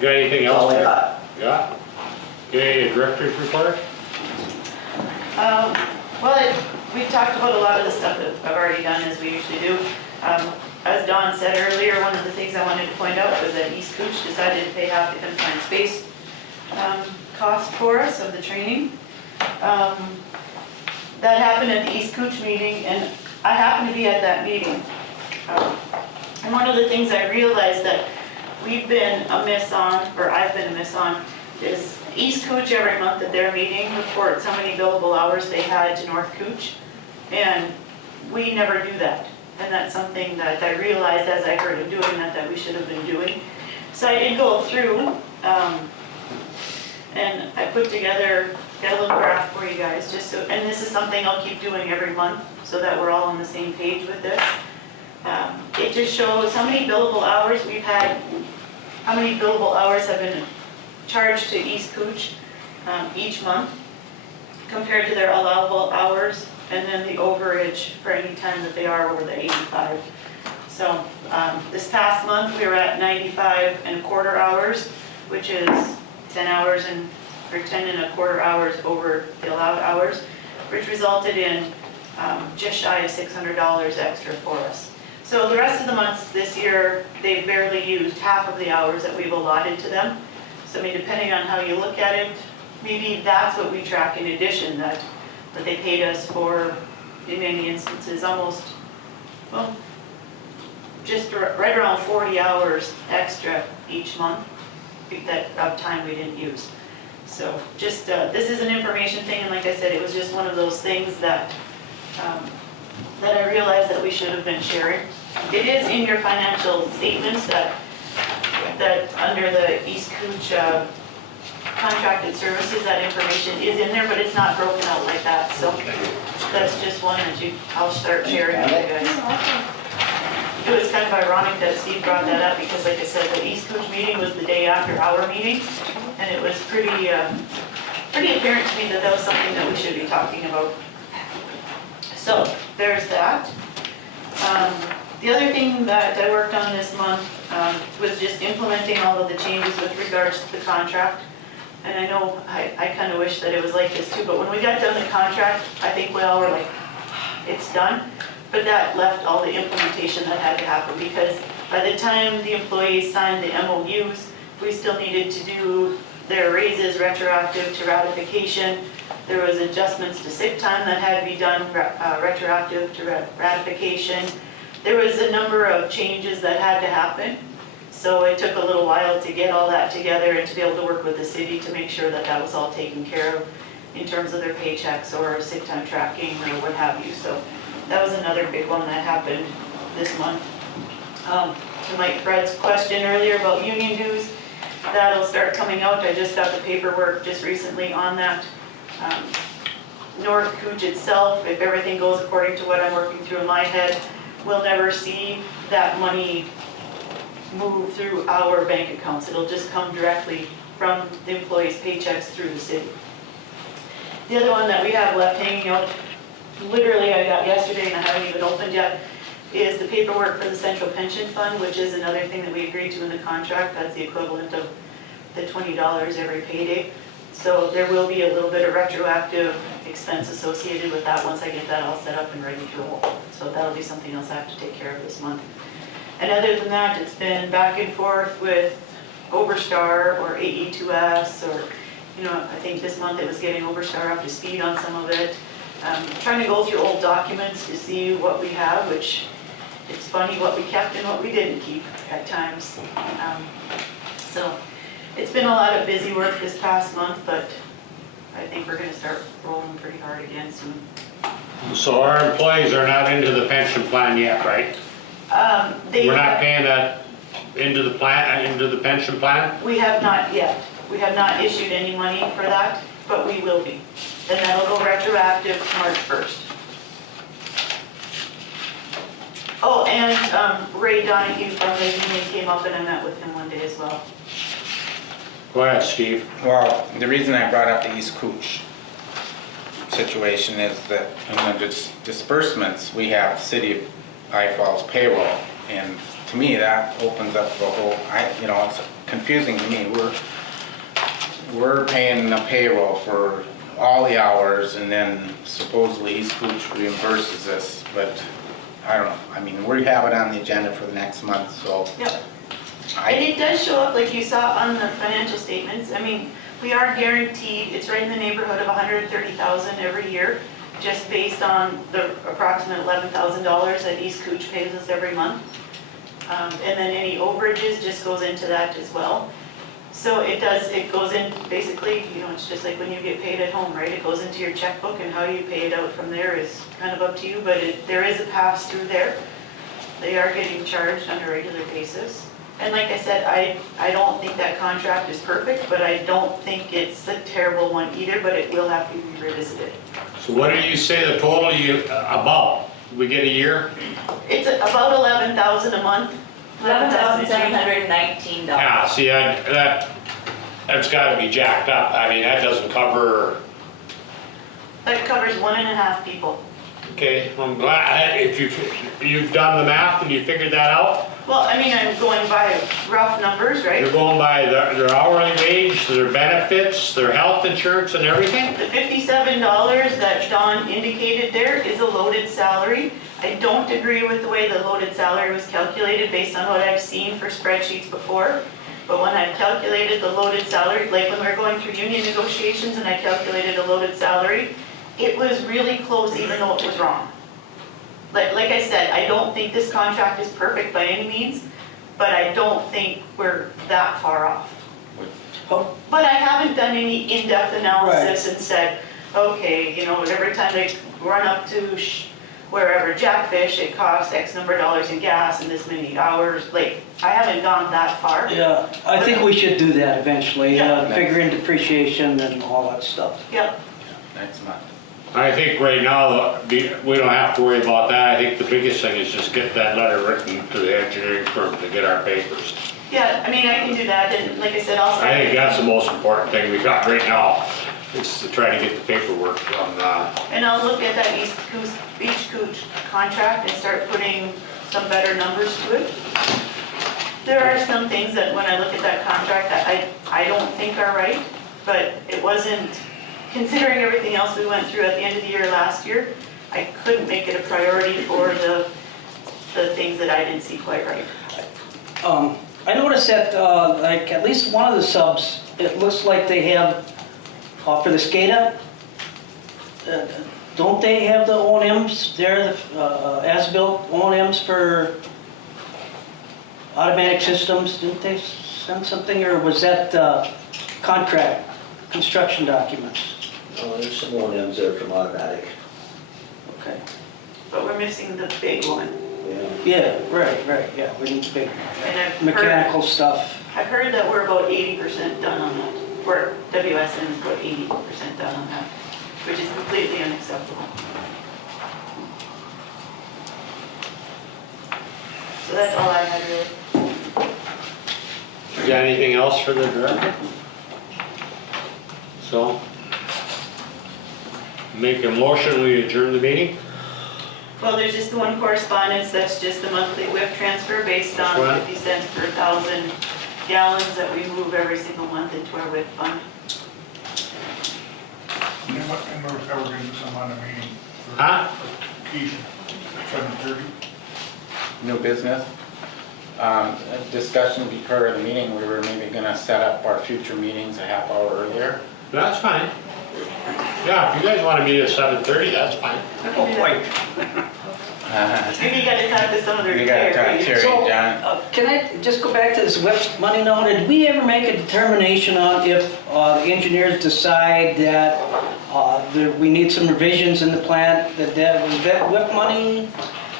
Got anything That's all else I there? got. Yeah? Okay, director's report? Well, we talked about a lot of the stuff that I've already done, as we usually do. As Don said earlier, one of the things I wanted to point out was that East Cooch decided to pay half the confined space cost for us of the training. That happened at the East Cooch meeting, and I happened to be at that meeting. And one of the things I realized that we've been amiss on, or I've been amiss on, is East Cooch every month at their meeting reports how many billable hours they had to North Cooch, and we never do that. And that's something that I realized as I heard him doing that we should have been doing. So I did go through, and I put together, got a little graph for you guys, just so, and this is something I'll keep doing every month so that we're all on the same page with this. It just shows how many billable hours we've had, how many billable hours have been charged to East Cooch each month compared to their allowable hours, and then the overage for any time that they are over the 85. So this past month, we were at 95.25 hours, which is 10 hours and, or 10.25 hours over the allowed hours, which resulted in just shy of $600 extra for us. So the rest of the months this year, they've barely used half of the hours that we've allotted to them. So I mean, depending on how you look at it, maybe that's what we track in addition, that they paid us for, in many instances, almost, well, just right around 40 hours extra each month that of time we didn't use. So just, this is an information thing, and like I said, it was just one of those things that that I realized that we should have been sharing. It is in your financial statements that under the East Cooch contracted services, that information is in there, but it's not broken out like that. So that's just one that I'll start sharing with you guys. It was kind of ironic that Steve brought that up because, like I said, the East Cooch meeting was the day after our meeting, and it was pretty apparent to me that was something that we should be talking about. So there's that. The other thing that I worked on this month was just implementing all of the changes with regards to the contract. And I know I kind of wish that it was like this too, but when we got done the contract, I think we all were like, it's done. But that left all the implementation that had to happen, because by the time the employees signed the MOUs, we still needed to do their raises retroactive to ratification. There was adjustments to sick time that had to be done retroactive to ratification. There was a number of changes that had to happen. So it took a little while to get all that together and to be able to work with the city to make sure that that was all taken care of in terms of their paychecks or sick time tracking or what have you. So that was another big one that happened this month. To Mike Fred's question earlier about union dues, that'll start coming out. I just got the paperwork just recently on that. North Cooch itself, if everything goes according to what I'm working through in my head, we'll never see that money move through our bank accounts. It'll just come directly from the employees' paychecks through the city. The other one that we have left hanging out, literally I got yesterday and I haven't even opened yet, is the paperwork for the central pension fund, which is another thing that we agreed to in the contract. That's the equivalent of the $20 every payday. So there will be a little bit of retroactive expense associated with that once I get that all set up and ready to roll. So that'll be something else I have to take care of this month. And other than that, it's been back and forth with Overstar or AE2S, or, you know, I think this month it was getting Overstar up to speed on some of it. Trying to go through old documents to see what we have, which it's funny what we kept and what we didn't keep at times. So it's been a lot of busy work this past month, but I think we're gonna start rolling pretty hard again soon. So our employees are not into the pension plan yet, right? We're not paying that into the plan, into the pension plan? We have not yet. We have not issued any money for that, but we will be. And that'll go retroactive March 1st. Oh, and Ray Donahue from the union came up and I met with him one day as well. Go ahead, Steve. Well, the reason I brought up the East Cooch situation is that in the disbursements, we have City of High Falls payroll, and to me, that opens up the whole, you know, it's confusing to me. We're paying the payroll for all the hours, and then supposedly East Cooch reimburses us, but I don't know. I mean, we have it on the agenda for the next month, so. Yep. And it does show up like you saw on the financial statements. I mean, we are guaranteed, it's right in the neighborhood of $130,000 every year, just based on the approximate $11,000 that East Cooch pays us every month. And then any overages just goes into that as well. So it goes in, basically, you know, it's just like when you get paid at home, right? It goes into your checkbook, and how you pay it out from there is kind of up to you, but there is a pass through there. They are getting charged on a regular basis. And like I said, I don't think that contract is perfect, but I don't think it's a terrible one either, but it will have to be revisited. So what did you say the total about? We get a year? It's about $11,000 a month. $11,719. Yeah, see, that's gotta be jacked up. I mean, that doesn't cover, That covers 1.5 people. okay, I'm glad, if you've done the math and you figured that out, Well, I mean, I'm going by rough numbers, right? you're going by their hourly wage, their benefits, their health insurance and everything? The $57 that Don indicated there is a loaded salary. I don't agree with the way the loaded salary was calculated based on what I've seen for spreadsheets before. But when I've calculated the loaded salary, like when we were going through union negotiations and I calculated a loaded salary, it was really close even though it was wrong. Like I said, I don't think this contract is perfect by any means, but I don't think we're that far off. But I haven't done any in-depth analysis and said, okay, you know, every time they run up to wherever Jackfish, it costs X number of dollars in gas and this many hours. Like, I haven't gone that far. Yeah, I think we should do that eventually, Yeah. figure in depreciation and all that stuff. Yep. Next month. I think right now, we don't have to worry about that. I think the biggest thing is just get that letter written to the engineering firm to get our papers. Yeah, I mean, I can do that, and like I said, also. I think that's the most important thing we got right now, is to try to get the paperwork from, And I'll look at that Beach Cooch contract and start putting some better numbers to it. There are some things that when I look at that contract that I don't think are right, but it wasn't, considering everything else we went through at the end of the year last year, I couldn't make it a priority for the things that I didn't see quite right. I noticed that, like, at least one of the subs, it looks like they have, for the SCADA, don't they have the O&Ms there, the as-built O&Ms for automatic systems? Didn't they send something, or was that contract, construction documents? Oh, there's some O&Ms there from automatic. Okay. But we're missing the big one. Yeah, right, yeah, we need big And I've mechanical stuff. I've heard that we're about 80% done on that. Or WSN is about 80% done on that, which is completely unacceptable. So that's all I had really. you got anything else for the director? So, Make a motion, we adjourn the meeting? Well, there's just the one correspondence, that's just the monthly WIP transfer based Which on one? 50 cents per 1,000 gallons that we move every single month into our WIP fund. And we're gonna do some on the meeting. for Huh? Koochiching, 7:30. New business. A discussion before the meeting, we were maybe gonna set up our future meetings a half hour earlier. That's fine. Yeah, if you guys wanna meet at 7:30, that's fine. Oh, boy. Maybe you gotta talk to some of their We gotta talk retirees. Terry, So, John. can I just go back to this WIP money now? Did we ever make a determination on if the engineers decide that we need some revisions in the plant, that WIP money?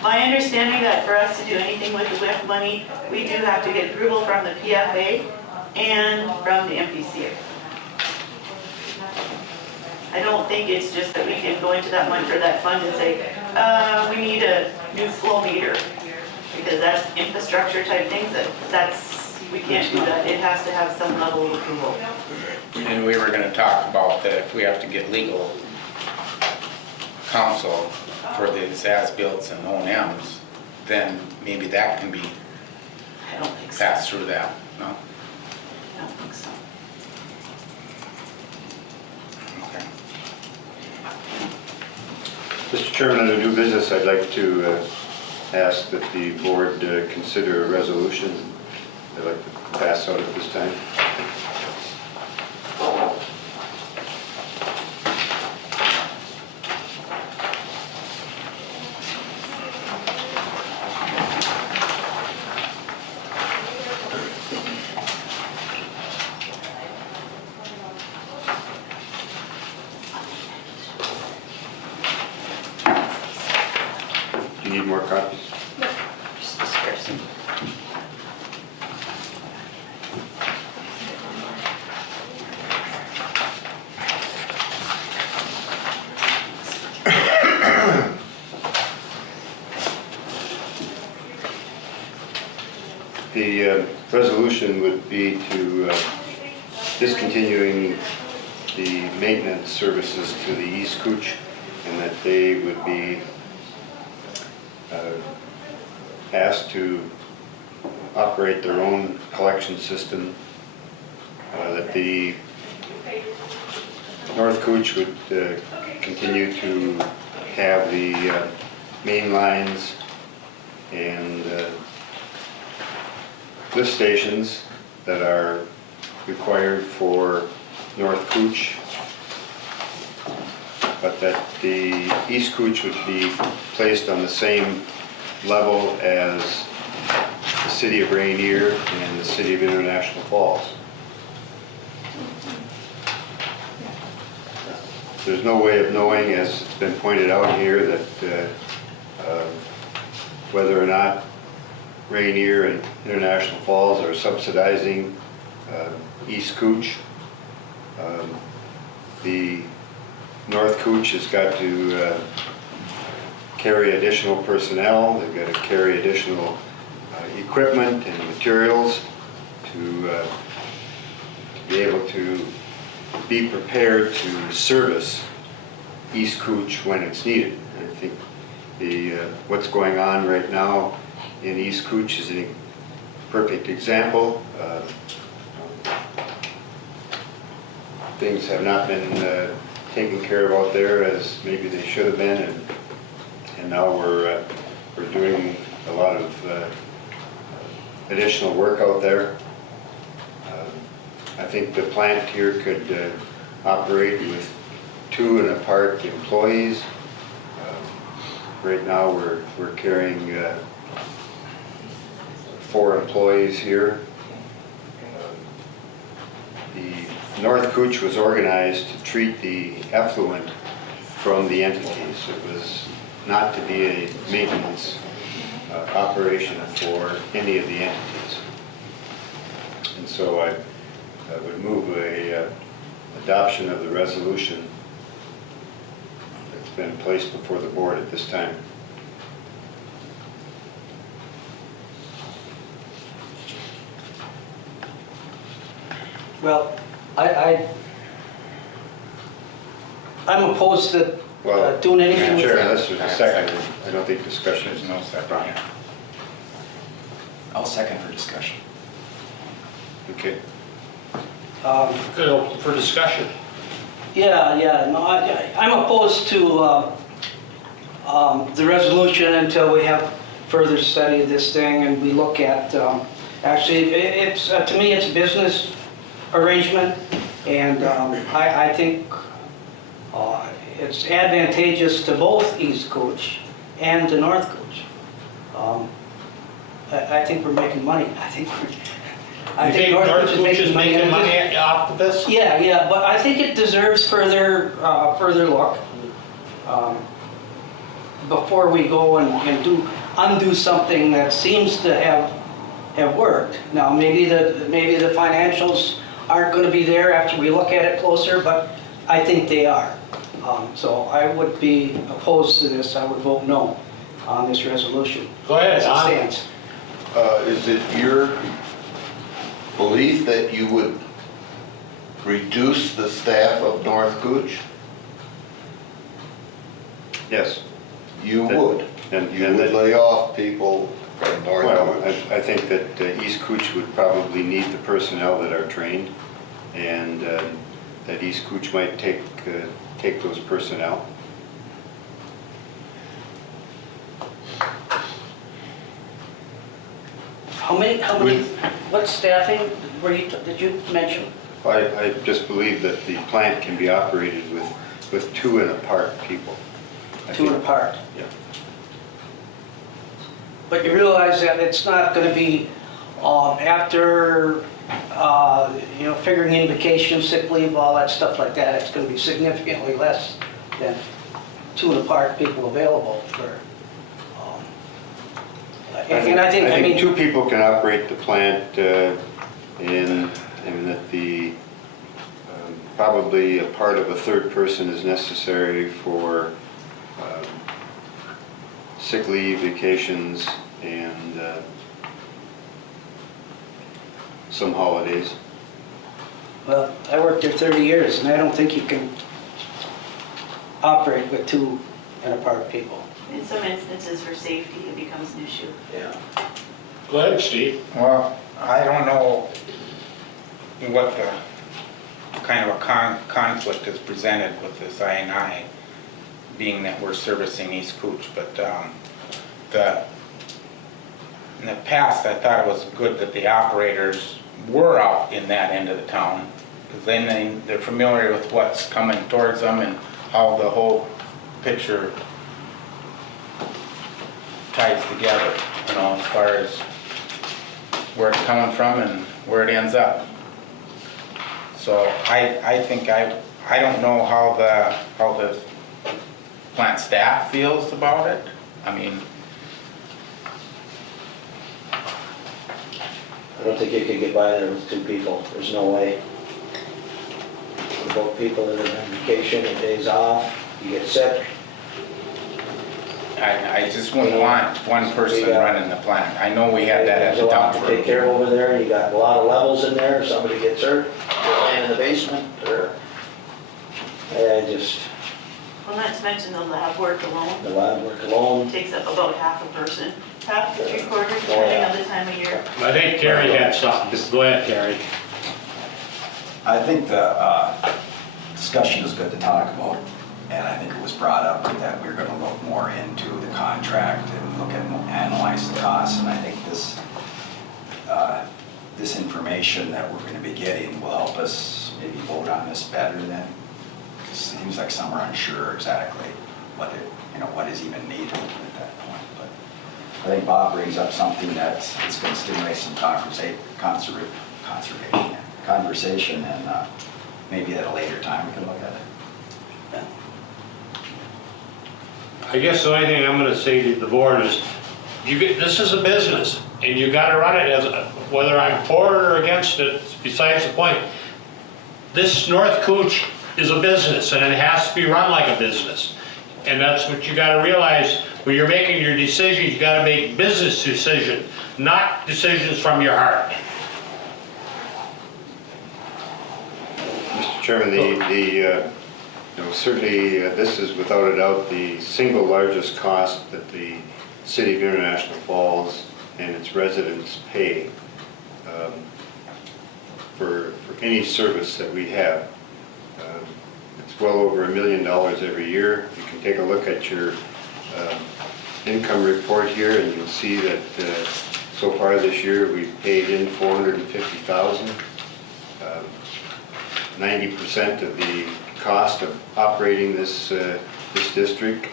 My understanding that for us to do anything with the WIF money, we do have to get approval from the PFA and from the MPCA. I don't think it's just that we can go into that money for that fund and say, we need a new flow meter. Because that's infrastructure type things, we can't do that. It has to have some level of approval. And we were gonna talk about that if we have to get legal counsel for these as-built and O&Ms, then maybe that can be I don't think so. passed through that, no? I don't think so. Okay. Mr. Chairman, under new business, I'd like to ask that the board consider a resolution I'd like to pass out at this time. Do you need more copies? Just dispersing. The resolution would be to discontinuing the maintenance services to the East Cooch, and that they would be asked to operate their own collection system, that the North Cooch would continue to have the main lines and lift stations that are required for North Cooch, but that the East Cooch would be placed on the same level as the city of Rainier and the city of International Falls. There's no way of knowing, as it's been pointed out here, that whether or not Rainier and International Falls are subsidizing East Cooch. The North Cooch has got to carry additional personnel, they've got to carry additional equipment and materials to be able to be prepared to service East Cooch when it's needed. I think what's going on right now in East Cooch is a perfect example. Things have not been taken care of out there as maybe they should have been, and now we're doing a lot of additional work out there. I think the plant here could operate with 2 and apart employees. Right now we're carrying 4 employees here. The North Cooch was organized to treat the effluent from the entities. It was not to be a maintenance operation for any of the entities. And so I would move a adoption of the resolution that's been placed before the board at this time. Well, I'm opposed that Well, doing anything with Chair, it. unless there's a second, I don't think discussion There's is no second yet. I'll second for discussion. okay. Good, open for discussion. Yeah, no, I'm opposed to the resolution until we have further study of this thing and we look at, actually, it's, to me, it's a business arrangement, and I think it's advantageous to both East Cooch and to North Cooch. I think we're making money. You think North Cooch is making money off of this? Yeah, but I think it deserves further look before we go and undo something that seems to have worked. Now, maybe the financials aren't going to be there after we look at it closer, but I think they are. So I would be opposed to this. I would vote no on this resolution. Go ahead, As it Don. stands. Is it your belief that you would reduce the staff of North Cooch? Yes. You would. And You would lay off people from North Well, Cooch. I think that East Cooch would probably need the personnel that are trained, and that East Cooch might take those personnel. How many, what staffing did you mention? I just believe that the plant can be operated with 2 and apart people. I Two and think- apart. Yeah. But you realize that it's not going to be after, figuring in vacation, sick leave, all that stuff like that, it's going to be significantly less than 2 and apart people available for, and I think, 2 people can operate the plant, and that the, probably a part of a 3rd person is necessary for sick leave, vacations, and some holidays. well, I worked there 30 years and I don't think you can operate with 2 and apart people. In some instances, for safety, it becomes an issue. Yeah. Go ahead, Steve. Well, I don't know what the kind of a conflict is presented with this I&I, being that we're servicing East Cooch, but in the past, I thought it was good that the operators were out in that end of the town, because then they're familiar with what's coming towards them and how the whole picture ties together, as far as where it's coming from and where it ends up. So I think I don't know how the plant staff feels about it. I mean, I don't think you could get by there with 2 people, there's no way. Both people that are on vacation and days off, you get sick. I just wouldn't want one person running the plant. I know we had that at the There's a lot dump to for. take care of over there, you got a lot of levels in there, somebody gets hurt, they're laying in the basement, or, Well, not to mention the lab work alone the lab work alone. takes up about half a person, half to 3/4, depending on the time of year. I think Terry had something. Go ahead, Terry. I think the discussion is good to talk about, and I think it was brought up that we're going to look more into the contract and look at, analyze the costs, and I think this information that we're going to be getting will help us maybe vote on this better then. It seems like some are unsure exactly what is even needed at that point, but I think Bob brings up something that's going to stimulate some conversation, and maybe at a later time we can look at it. I guess the only thing I'm gonna say to the board is, this is a business, and you gotta run it as, whether I'm for or against it, besides the point. This North Cooch is a business, and it has to be run like a business. And that's what you gotta realize, when you're making your decisions, you gotta make business decisions, not decisions from your heart. Mr. Chairman, No, certainly, this is without a doubt the single largest cost that the City of International Falls and its residents pay for any service that we have. It's well over $1 million every year. You can take a look at your income report here and you'll see that so far this year we've paid in $450,000. 90% of the cost of operating this district,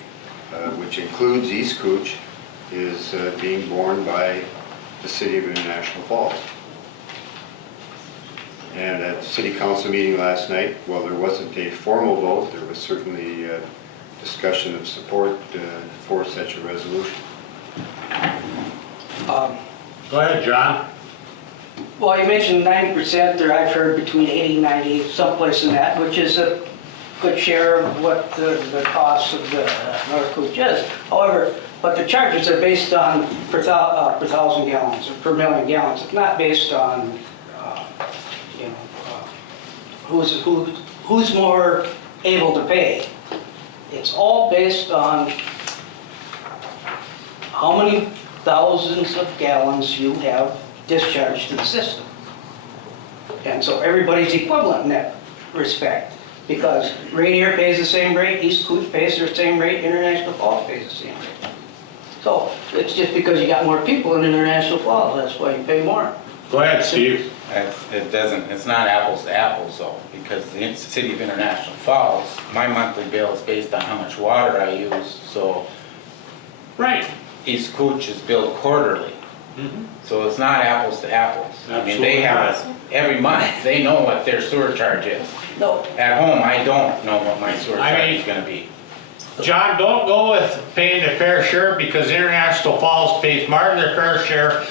which includes East Cooch, is being borne by the City of International Falls. And at the City Council meeting last night, while there wasn't a formal vote, there was certainly discussion of support for such a resolution. Go ahead, John. Well, you mentioned 90%, or I've heard between 80 and 90, someplace in that, which is a good share of what the cost of the North Cooch is. However, but the charges are based on per thousand gallons or per million gallons. It's not based on, you know, who's more able to pay. It's all based on how many thousands of gallons you have discharged to the system. And so everybody's equivalent in that respect, because Rainier pays the same rate, East Cooch pays the same rate, International Falls pays the same rate. So it's just because you got more people in International Falls, that's why you pay more. Go ahead, Steve. It's not apples to apples though, because the City of International Falls, my monthly bill is based on how much water I use, so Right. East Cooch is billed quarterly. So it's not apples to apples. I mean, they have, every month, they know what their sewer charge is. No. At home, I don't know what my sewer charge is gonna be. John, don't go with paying the fair share because International Falls pays more than their fair share.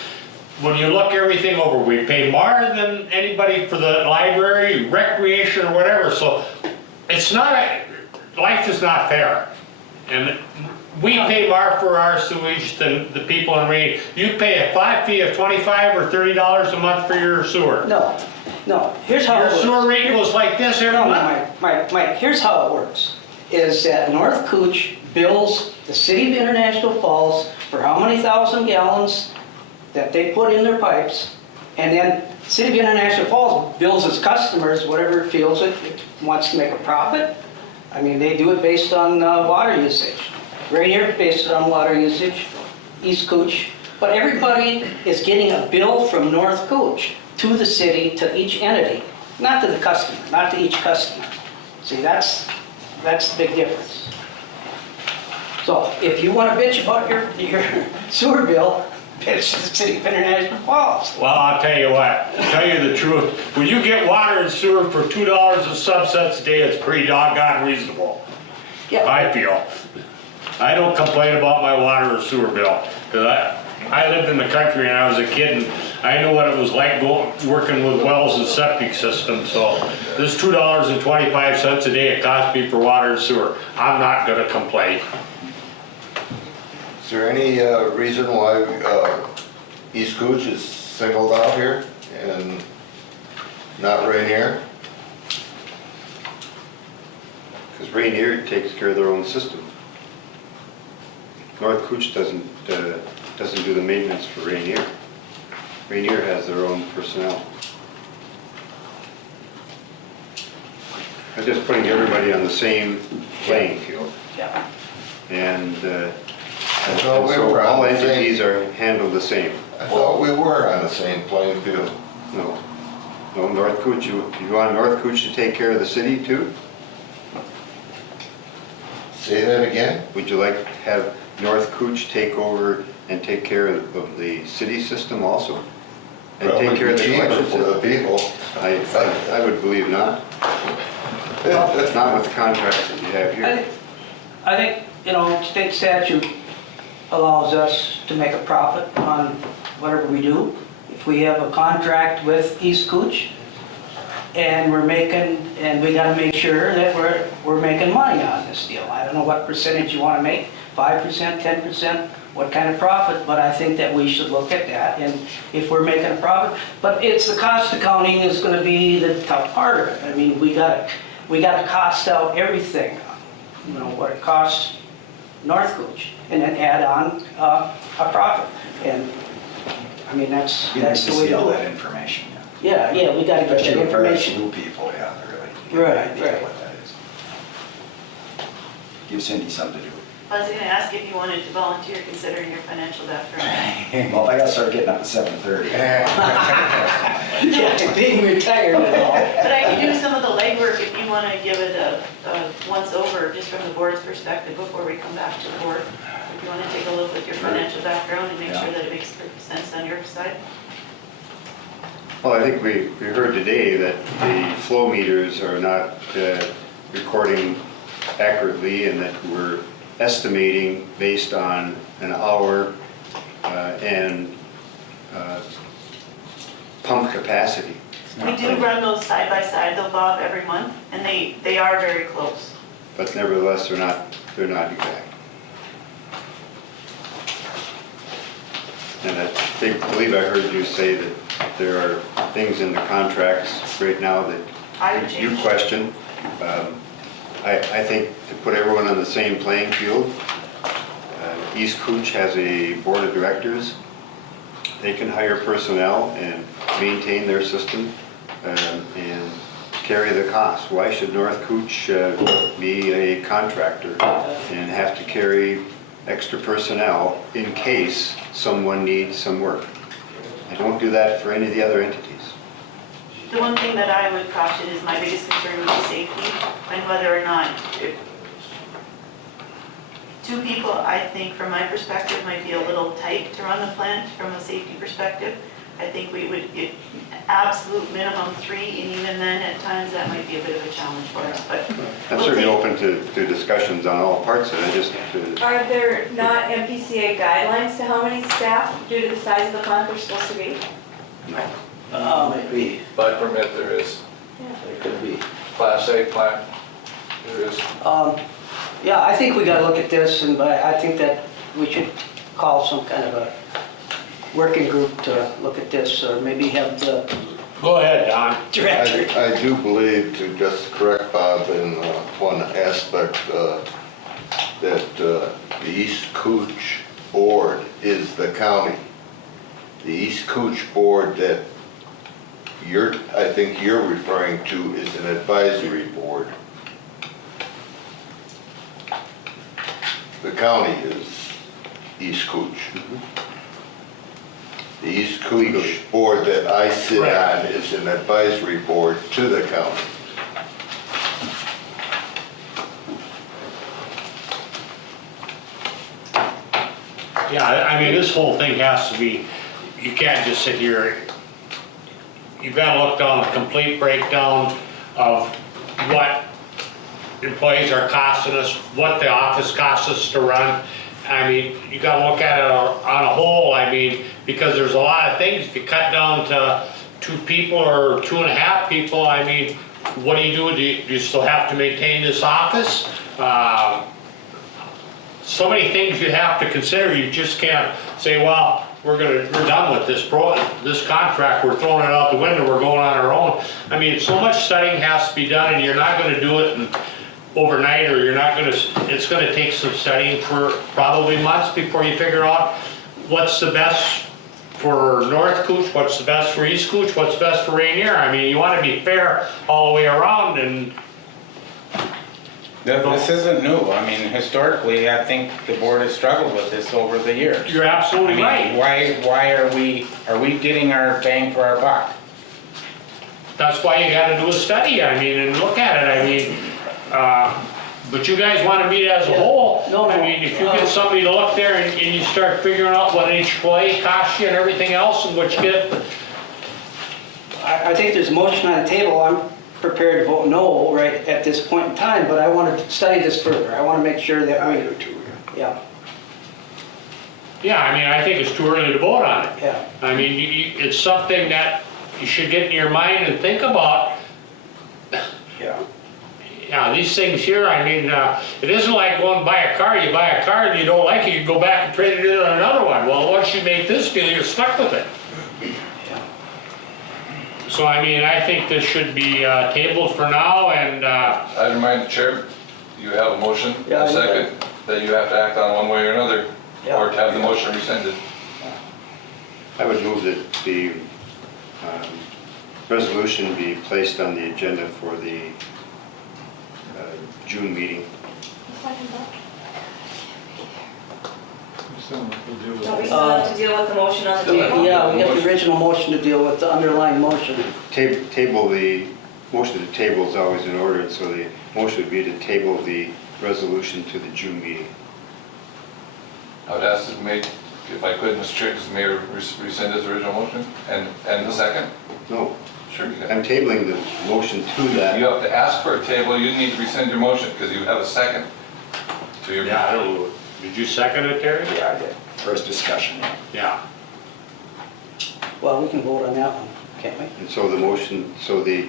When you look everything over, we pay more than anybody for the library, recreation, or whatever. So it's not, life is not fair. And we pay more for our sewage than the people in Rain. You pay a flat fee of $25 or $30 a month for your sewer. No, here's how it Your works. sewer rate goes like this every month. Mike, here's how it works, is that North Cooch bills the City of International Falls for how many thousand gallons that they put in their pipes, and then City of International Falls bills its customers whatever it feels it wants to make a profit. I mean, they do it based on water usage. Rainier based it on water usage, East Cooch, but everybody is getting a bill from North Cooch to the city, to each entity, not to the customer, not to each customer. See, that's the big difference. So if you want to bitch about your sewer bill, bitch to the City of International Falls. Well, I'll tell you what, to tell you the truth, when you get water and sewer for $2 a sub-cents a day, it's pretty doggone reasonable. Yeah. I feel. I don't complain about my water or sewer bill, because I lived in the country and I was a kid and I knew what it was like working with wells and septic systems, so this $2.25 a day it cost me for water and sewer. I'm not gonna complain. Is there any reason why East Cooch is singled out here and not Rainier? Because Rainier takes care of their own system. North Cooch doesn't do the maintenance for Rainier. Rainier has their own personnel. I'm just putting everybody on the same playing field. Yeah. And thought we so were on all the same- entities are handled the same. I thought we were on the same playing field. No. No, North Cooch, you want North Cooch to take care of the city too? Say that again? Would you like to have North Cooch take over and take care of the city system also? And take care of the collection for the system? people. I would believe not. Not with the contracts that you have here. I think, you know, state statute allows us to make a profit on whatever we do. If we have a contract with East Cooch and we gotta make sure that we're making money on this deal. I don't know what percentage you wanna make, 5%, 10%, what kind of profit, but I think that we should look at that, and if we're making a profit, but it's the cost accounting is gonna be the tough part of it. I mean, we gotta we gotta cost out everything, you know, what it costs North Cooch, and then add on a profit. And, I mean, that's Be nice the to way see to all do that it. information, Yeah, we gotta get that especially for us information. new people, yeah, really. Right, Get an idea right. what that is. Give Cindy something to do. I was gonna ask if you wanted to volunteer considering your financial background. Well, if I gotta start getting up at 7:30. Yeah, being retired and all. But I can do some of the legwork if you wanna give it a once over, just from the board's perspective, before we come back to the board. If you wanna take a look at your financial background and make Yeah. sure that it makes perfect sense on your side. Well, I think we heard today that the flow meters are not recording accurately and that we're estimating based on an hour and pump capacity. We do run those side by side though, Bob, every month, and they are very close. But nevertheless, they're not exact. And I believe I heard you say that there are things in the contracts right now that I would you change. question. I think to put everyone on the same playing field, East Cooch has a board of directors. They can hire personnel and maintain their system and carry the cost. Why should North Cooch be a contractor and have to carry extra personnel in case someone needs some work? I don't do that for any of the other entities. The one thing that I would caution is my biggest concern would be safety and whether or not two people, I think from my perspective, might be a little tight to run the plant from a safety perspective. I think we would get absolute minimum 3, and even then, at times, that might be a bit of a challenge for us, but. I'm we'll certainly take- open to discussions on all parts of it. I just, Are there not MPCA guidelines to how many staff, due to the size of the plant, they're supposed to be? Might be, By permit, there is. there could be. Class A plant, there is. Yeah, I think we gotta look at this, and I think that we should call some kind of a working group to look at this, or maybe have the Go ahead, Don. director. I do believe, to just correct Bob in one aspect, that the East Cooch Board is the county. The East Cooch Board that I think you're referring to is an advisory board. The county is East Cooch. The East Cooch Board that I sit on is an advisory board to the county. Yeah, I mean, this whole thing has to be, you can't just sit here, you've got to look down a complete breakdown of what employees are costing us, what the office costs us to run. I mean, you got to look at it on a whole, I mean, because there's a lot of things. If you cut down to 2 people or 2.5 people, I mean, what do? Do you still have to maintain this office? So many things you have to consider. You just can't say, well, we're done with this contract, we're throwing it out the window, we're going on our own. I mean, so much studying has to be done, and you're not going to do it overnight, or it's going to take some studying for probably months before you figure out what's the best for North Cooch, what's the best for East Cooch, what's best for Rainier. I mean, you want to be fair all the way around, and This isn't new. I mean, historically, I think the board has struggled with this over the years. you're absolutely I mean, right. why are we getting our bang for our buck? That's why you gotta do a study, I mean, and look at it, I mean, but you guys wanna meet as a whole. No, I mean, if you get somebody to look there and you start figuring out what each employee costs you and everything else, and what you get, I think there's a motion on the table. I'm prepared to vote no right at this point in time, but I want to study this further. I want to make sure that I do too, yeah. yeah, yeah, I mean, I think it's too early to vote on it. yeah. I mean, it's something that you should get in your mind and think about. Yeah. Yeah, these things here, I mean, it isn't like going to buy a car. You buy a car and you don't like it, you go back and trade it in on another one. Well, once you make this deal, you're stuck with it. So I mean, I think this should be tabled for now, and I remind the chair, you have a motion, Yeah, a I know second, that you have to act on one way or another, or to have the motion rescinded. I would move that the resolution be placed on the agenda for the June meeting. Second that. Don't we still have to deal with the motion on the table? Yeah, we got the original motion to deal with, the underlying motion. Table the, motion to table is always in order, so the motion would be to table the resolution to the June meeting. I would ask that make, if I could, Mr. Chair, does the mayor rescind his original motion? And the second? No, Sure you can. I'm tabling the motion to that. You have to ask for a table, you need to rescind your motion, because you have a second to your. yeah, I don't know. Did you second it, Terry? Yeah, I did. First discussion. Yeah. Well, we can vote on that one, can't we? And so the motion, so the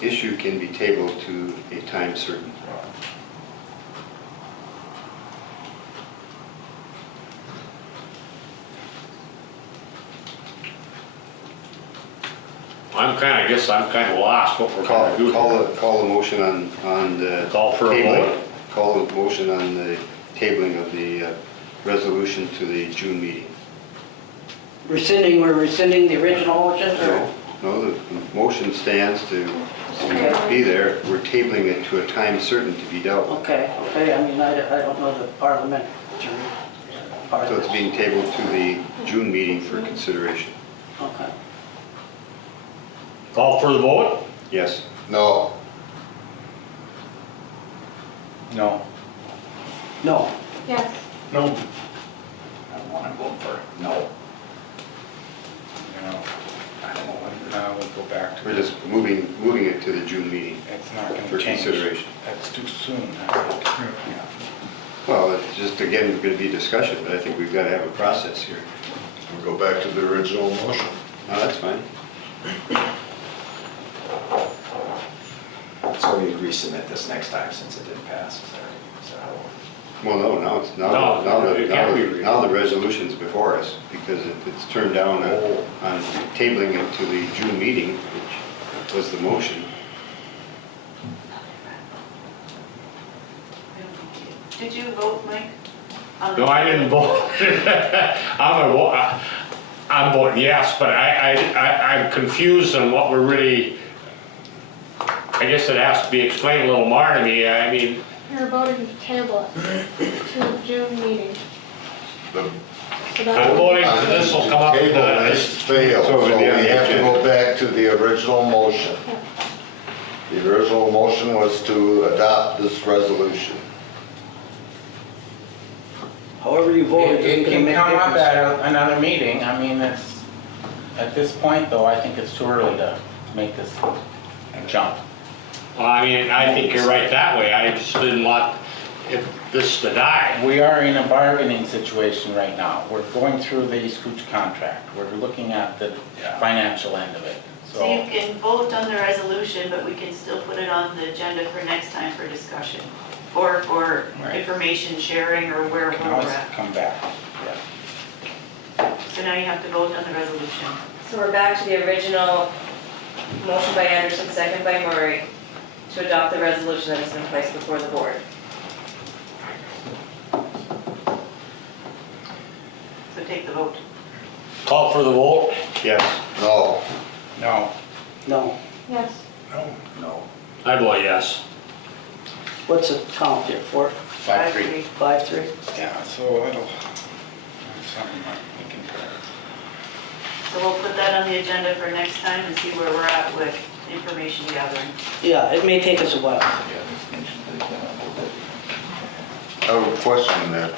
issue can be tabled to a time certain. I guess I'm kind of lost what we're gonna do. Call the motion on the. Call for a tabling. vote. Call the motion on the tabling of the resolution to the June meeting. We're rescinding the original motion, or? No, the motion stands to be there. We're tabling it to a time certain to be dealt with. Okay, I mean, I don't know the parliamentary part So of it's this. being tabled to the June meeting for consideration. Okay. Call for the vote? Yes. No, No. No, Yes. No, I don't want to vote for no. You know, I don't know what. now we'll go back to. We're just moving it to the June meeting It's not gonna for change. consideration. That's too soon, I think. Well, it's just, again, going to be discussion, but I think we've got to have a process here. we'll go back to the original motion. No, that's fine. So we resubmit this next time since it didn't pass, is that right? Is that how it works? Well, no, now it's, No, it can't be. now the resolution's before us, because if it's turned down on tabling it to the June meeting, which was the motion. Did you vote, Mike? On the- No, I didn't vote. I'm voting yes, but I'm confused on what we're really, I guess it has to be explained a little more to me. I mean, You're voting to table it to the June meeting. The So I'm that voting, this will come up with table the, has failed, So so we we have have to to- go back to the original motion. The original motion was to adopt this resolution. however you vote, It it's gonna can make a come up difference. at another meeting, I mean, it's, at this point though, I think it's too early to make this jump. well, I mean, I think you're right that way. I just didn't want this to die. We are in a bargaining situation right now. We're going through the East Cooch contract. We're looking at the financial end of it. So you can vote on the resolution, but we can still put it on the agenda for next time for discussion. Or for Right. information sharing or where Can we're always at. come back. So now you have to vote on the resolution. So we're back to the original motion by Anderson, second by Murray, to adopt the resolution that has been placed before the board. So take the vote. Call for the vote? Yes. No, No, No, Yes. No. I vote yes. what's the count here, 4, 5-3. 5-3? Yeah, so it'll, that's something that we can, So we'll put that on the agenda for next time and see where we're at with information gathering. Yeah, it may take us a while. I have a question then.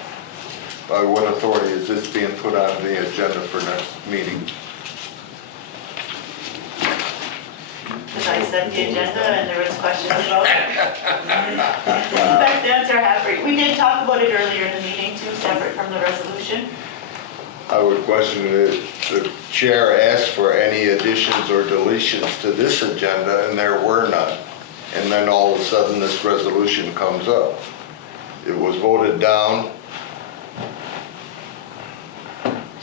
By what authority is this being put on the agenda for next meeting? Because I set the agenda and there was questions about it. Best answer I have for you. We did talk about it earlier in the meeting too, separate from the resolution. I would question if the chair asked for any additions or deletions to this agenda and there were none. And then all of a sudden this resolution comes up. It was voted down.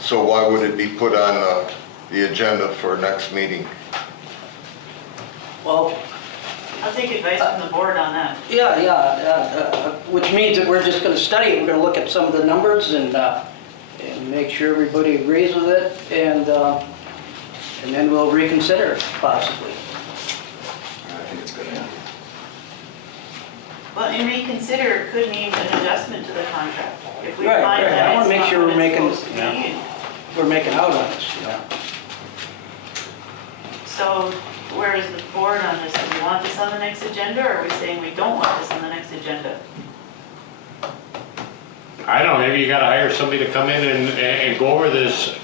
So why would it be put on the agenda for next meeting? Well, I'll take advice from the board on that. which means that we're just gonna study it, we're gonna look at some of the numbers and make sure everybody agrees with it, and then we'll reconsider it possibly. I think it's a good idea. Well, and reconsider could mean an adjustment to the contract. If we Right, find right. I that wanna it's make not sure what we're making- it's supposed to be. We're making out on this, you know. So where is the board on this? Do we want this on the next agenda, or are we saying we don't want this on the next agenda? I don't know, maybe you gotta hire somebody to come in and go over this,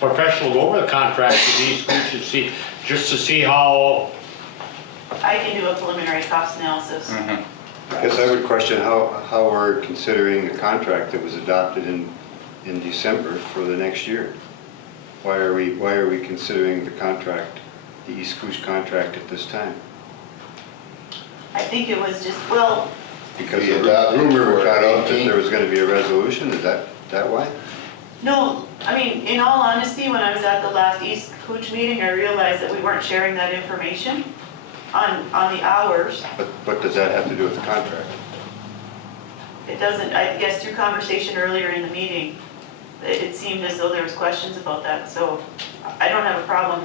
professional, go over the contract with these coaches, see, just to see how, I can do a preliminary cost analysis. I guess I would question how we're considering the contract that was adopted in December for the next year. Why are we considering the contract, the East Cooch contract at this time? I think it was just, well, Because We the adopted rumor for got out that 18. there was gonna be a resolution, is that why? no, I mean, in all honesty, when I was at the last East Cooch meeting, I realized that we weren't sharing that information on the hours. But what does that have to do with the contract? It doesn't, I guess through conversation earlier in the meeting, it seemed as though there was questions about that, so I don't have a problem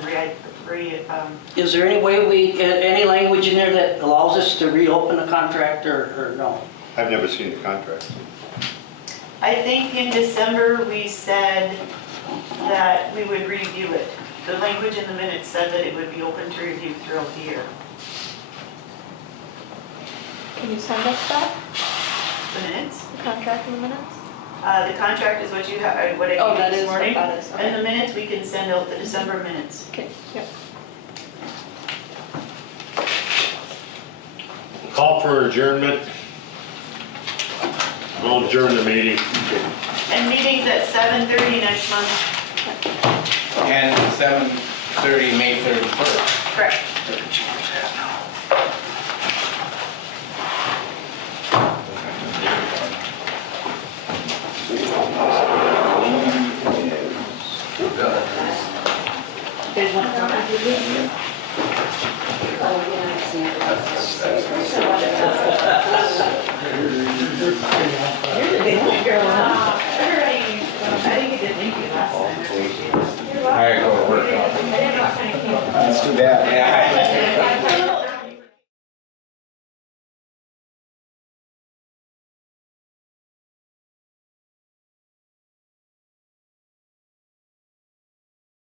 Is there any way any language in there that allows us to reopen the contract or no? I've never seen the contract. I think in December, we said that we would review it. The language in the minutes said that it would be open to review throughout the year. Can you send us that, The minutes? the contract in the minutes? The contract is what you have, what I Oh, gave that you is this what morning. that is, okay. And the minutes, we can send out the December minutes. Okay, yep. call for adjournment. I'll adjourn the meeting. And meetings at 7:30 next month. And 7:30, May 31st. Correct. There's one I think it did thank you last time. I go to work. That's too bad. Yeah.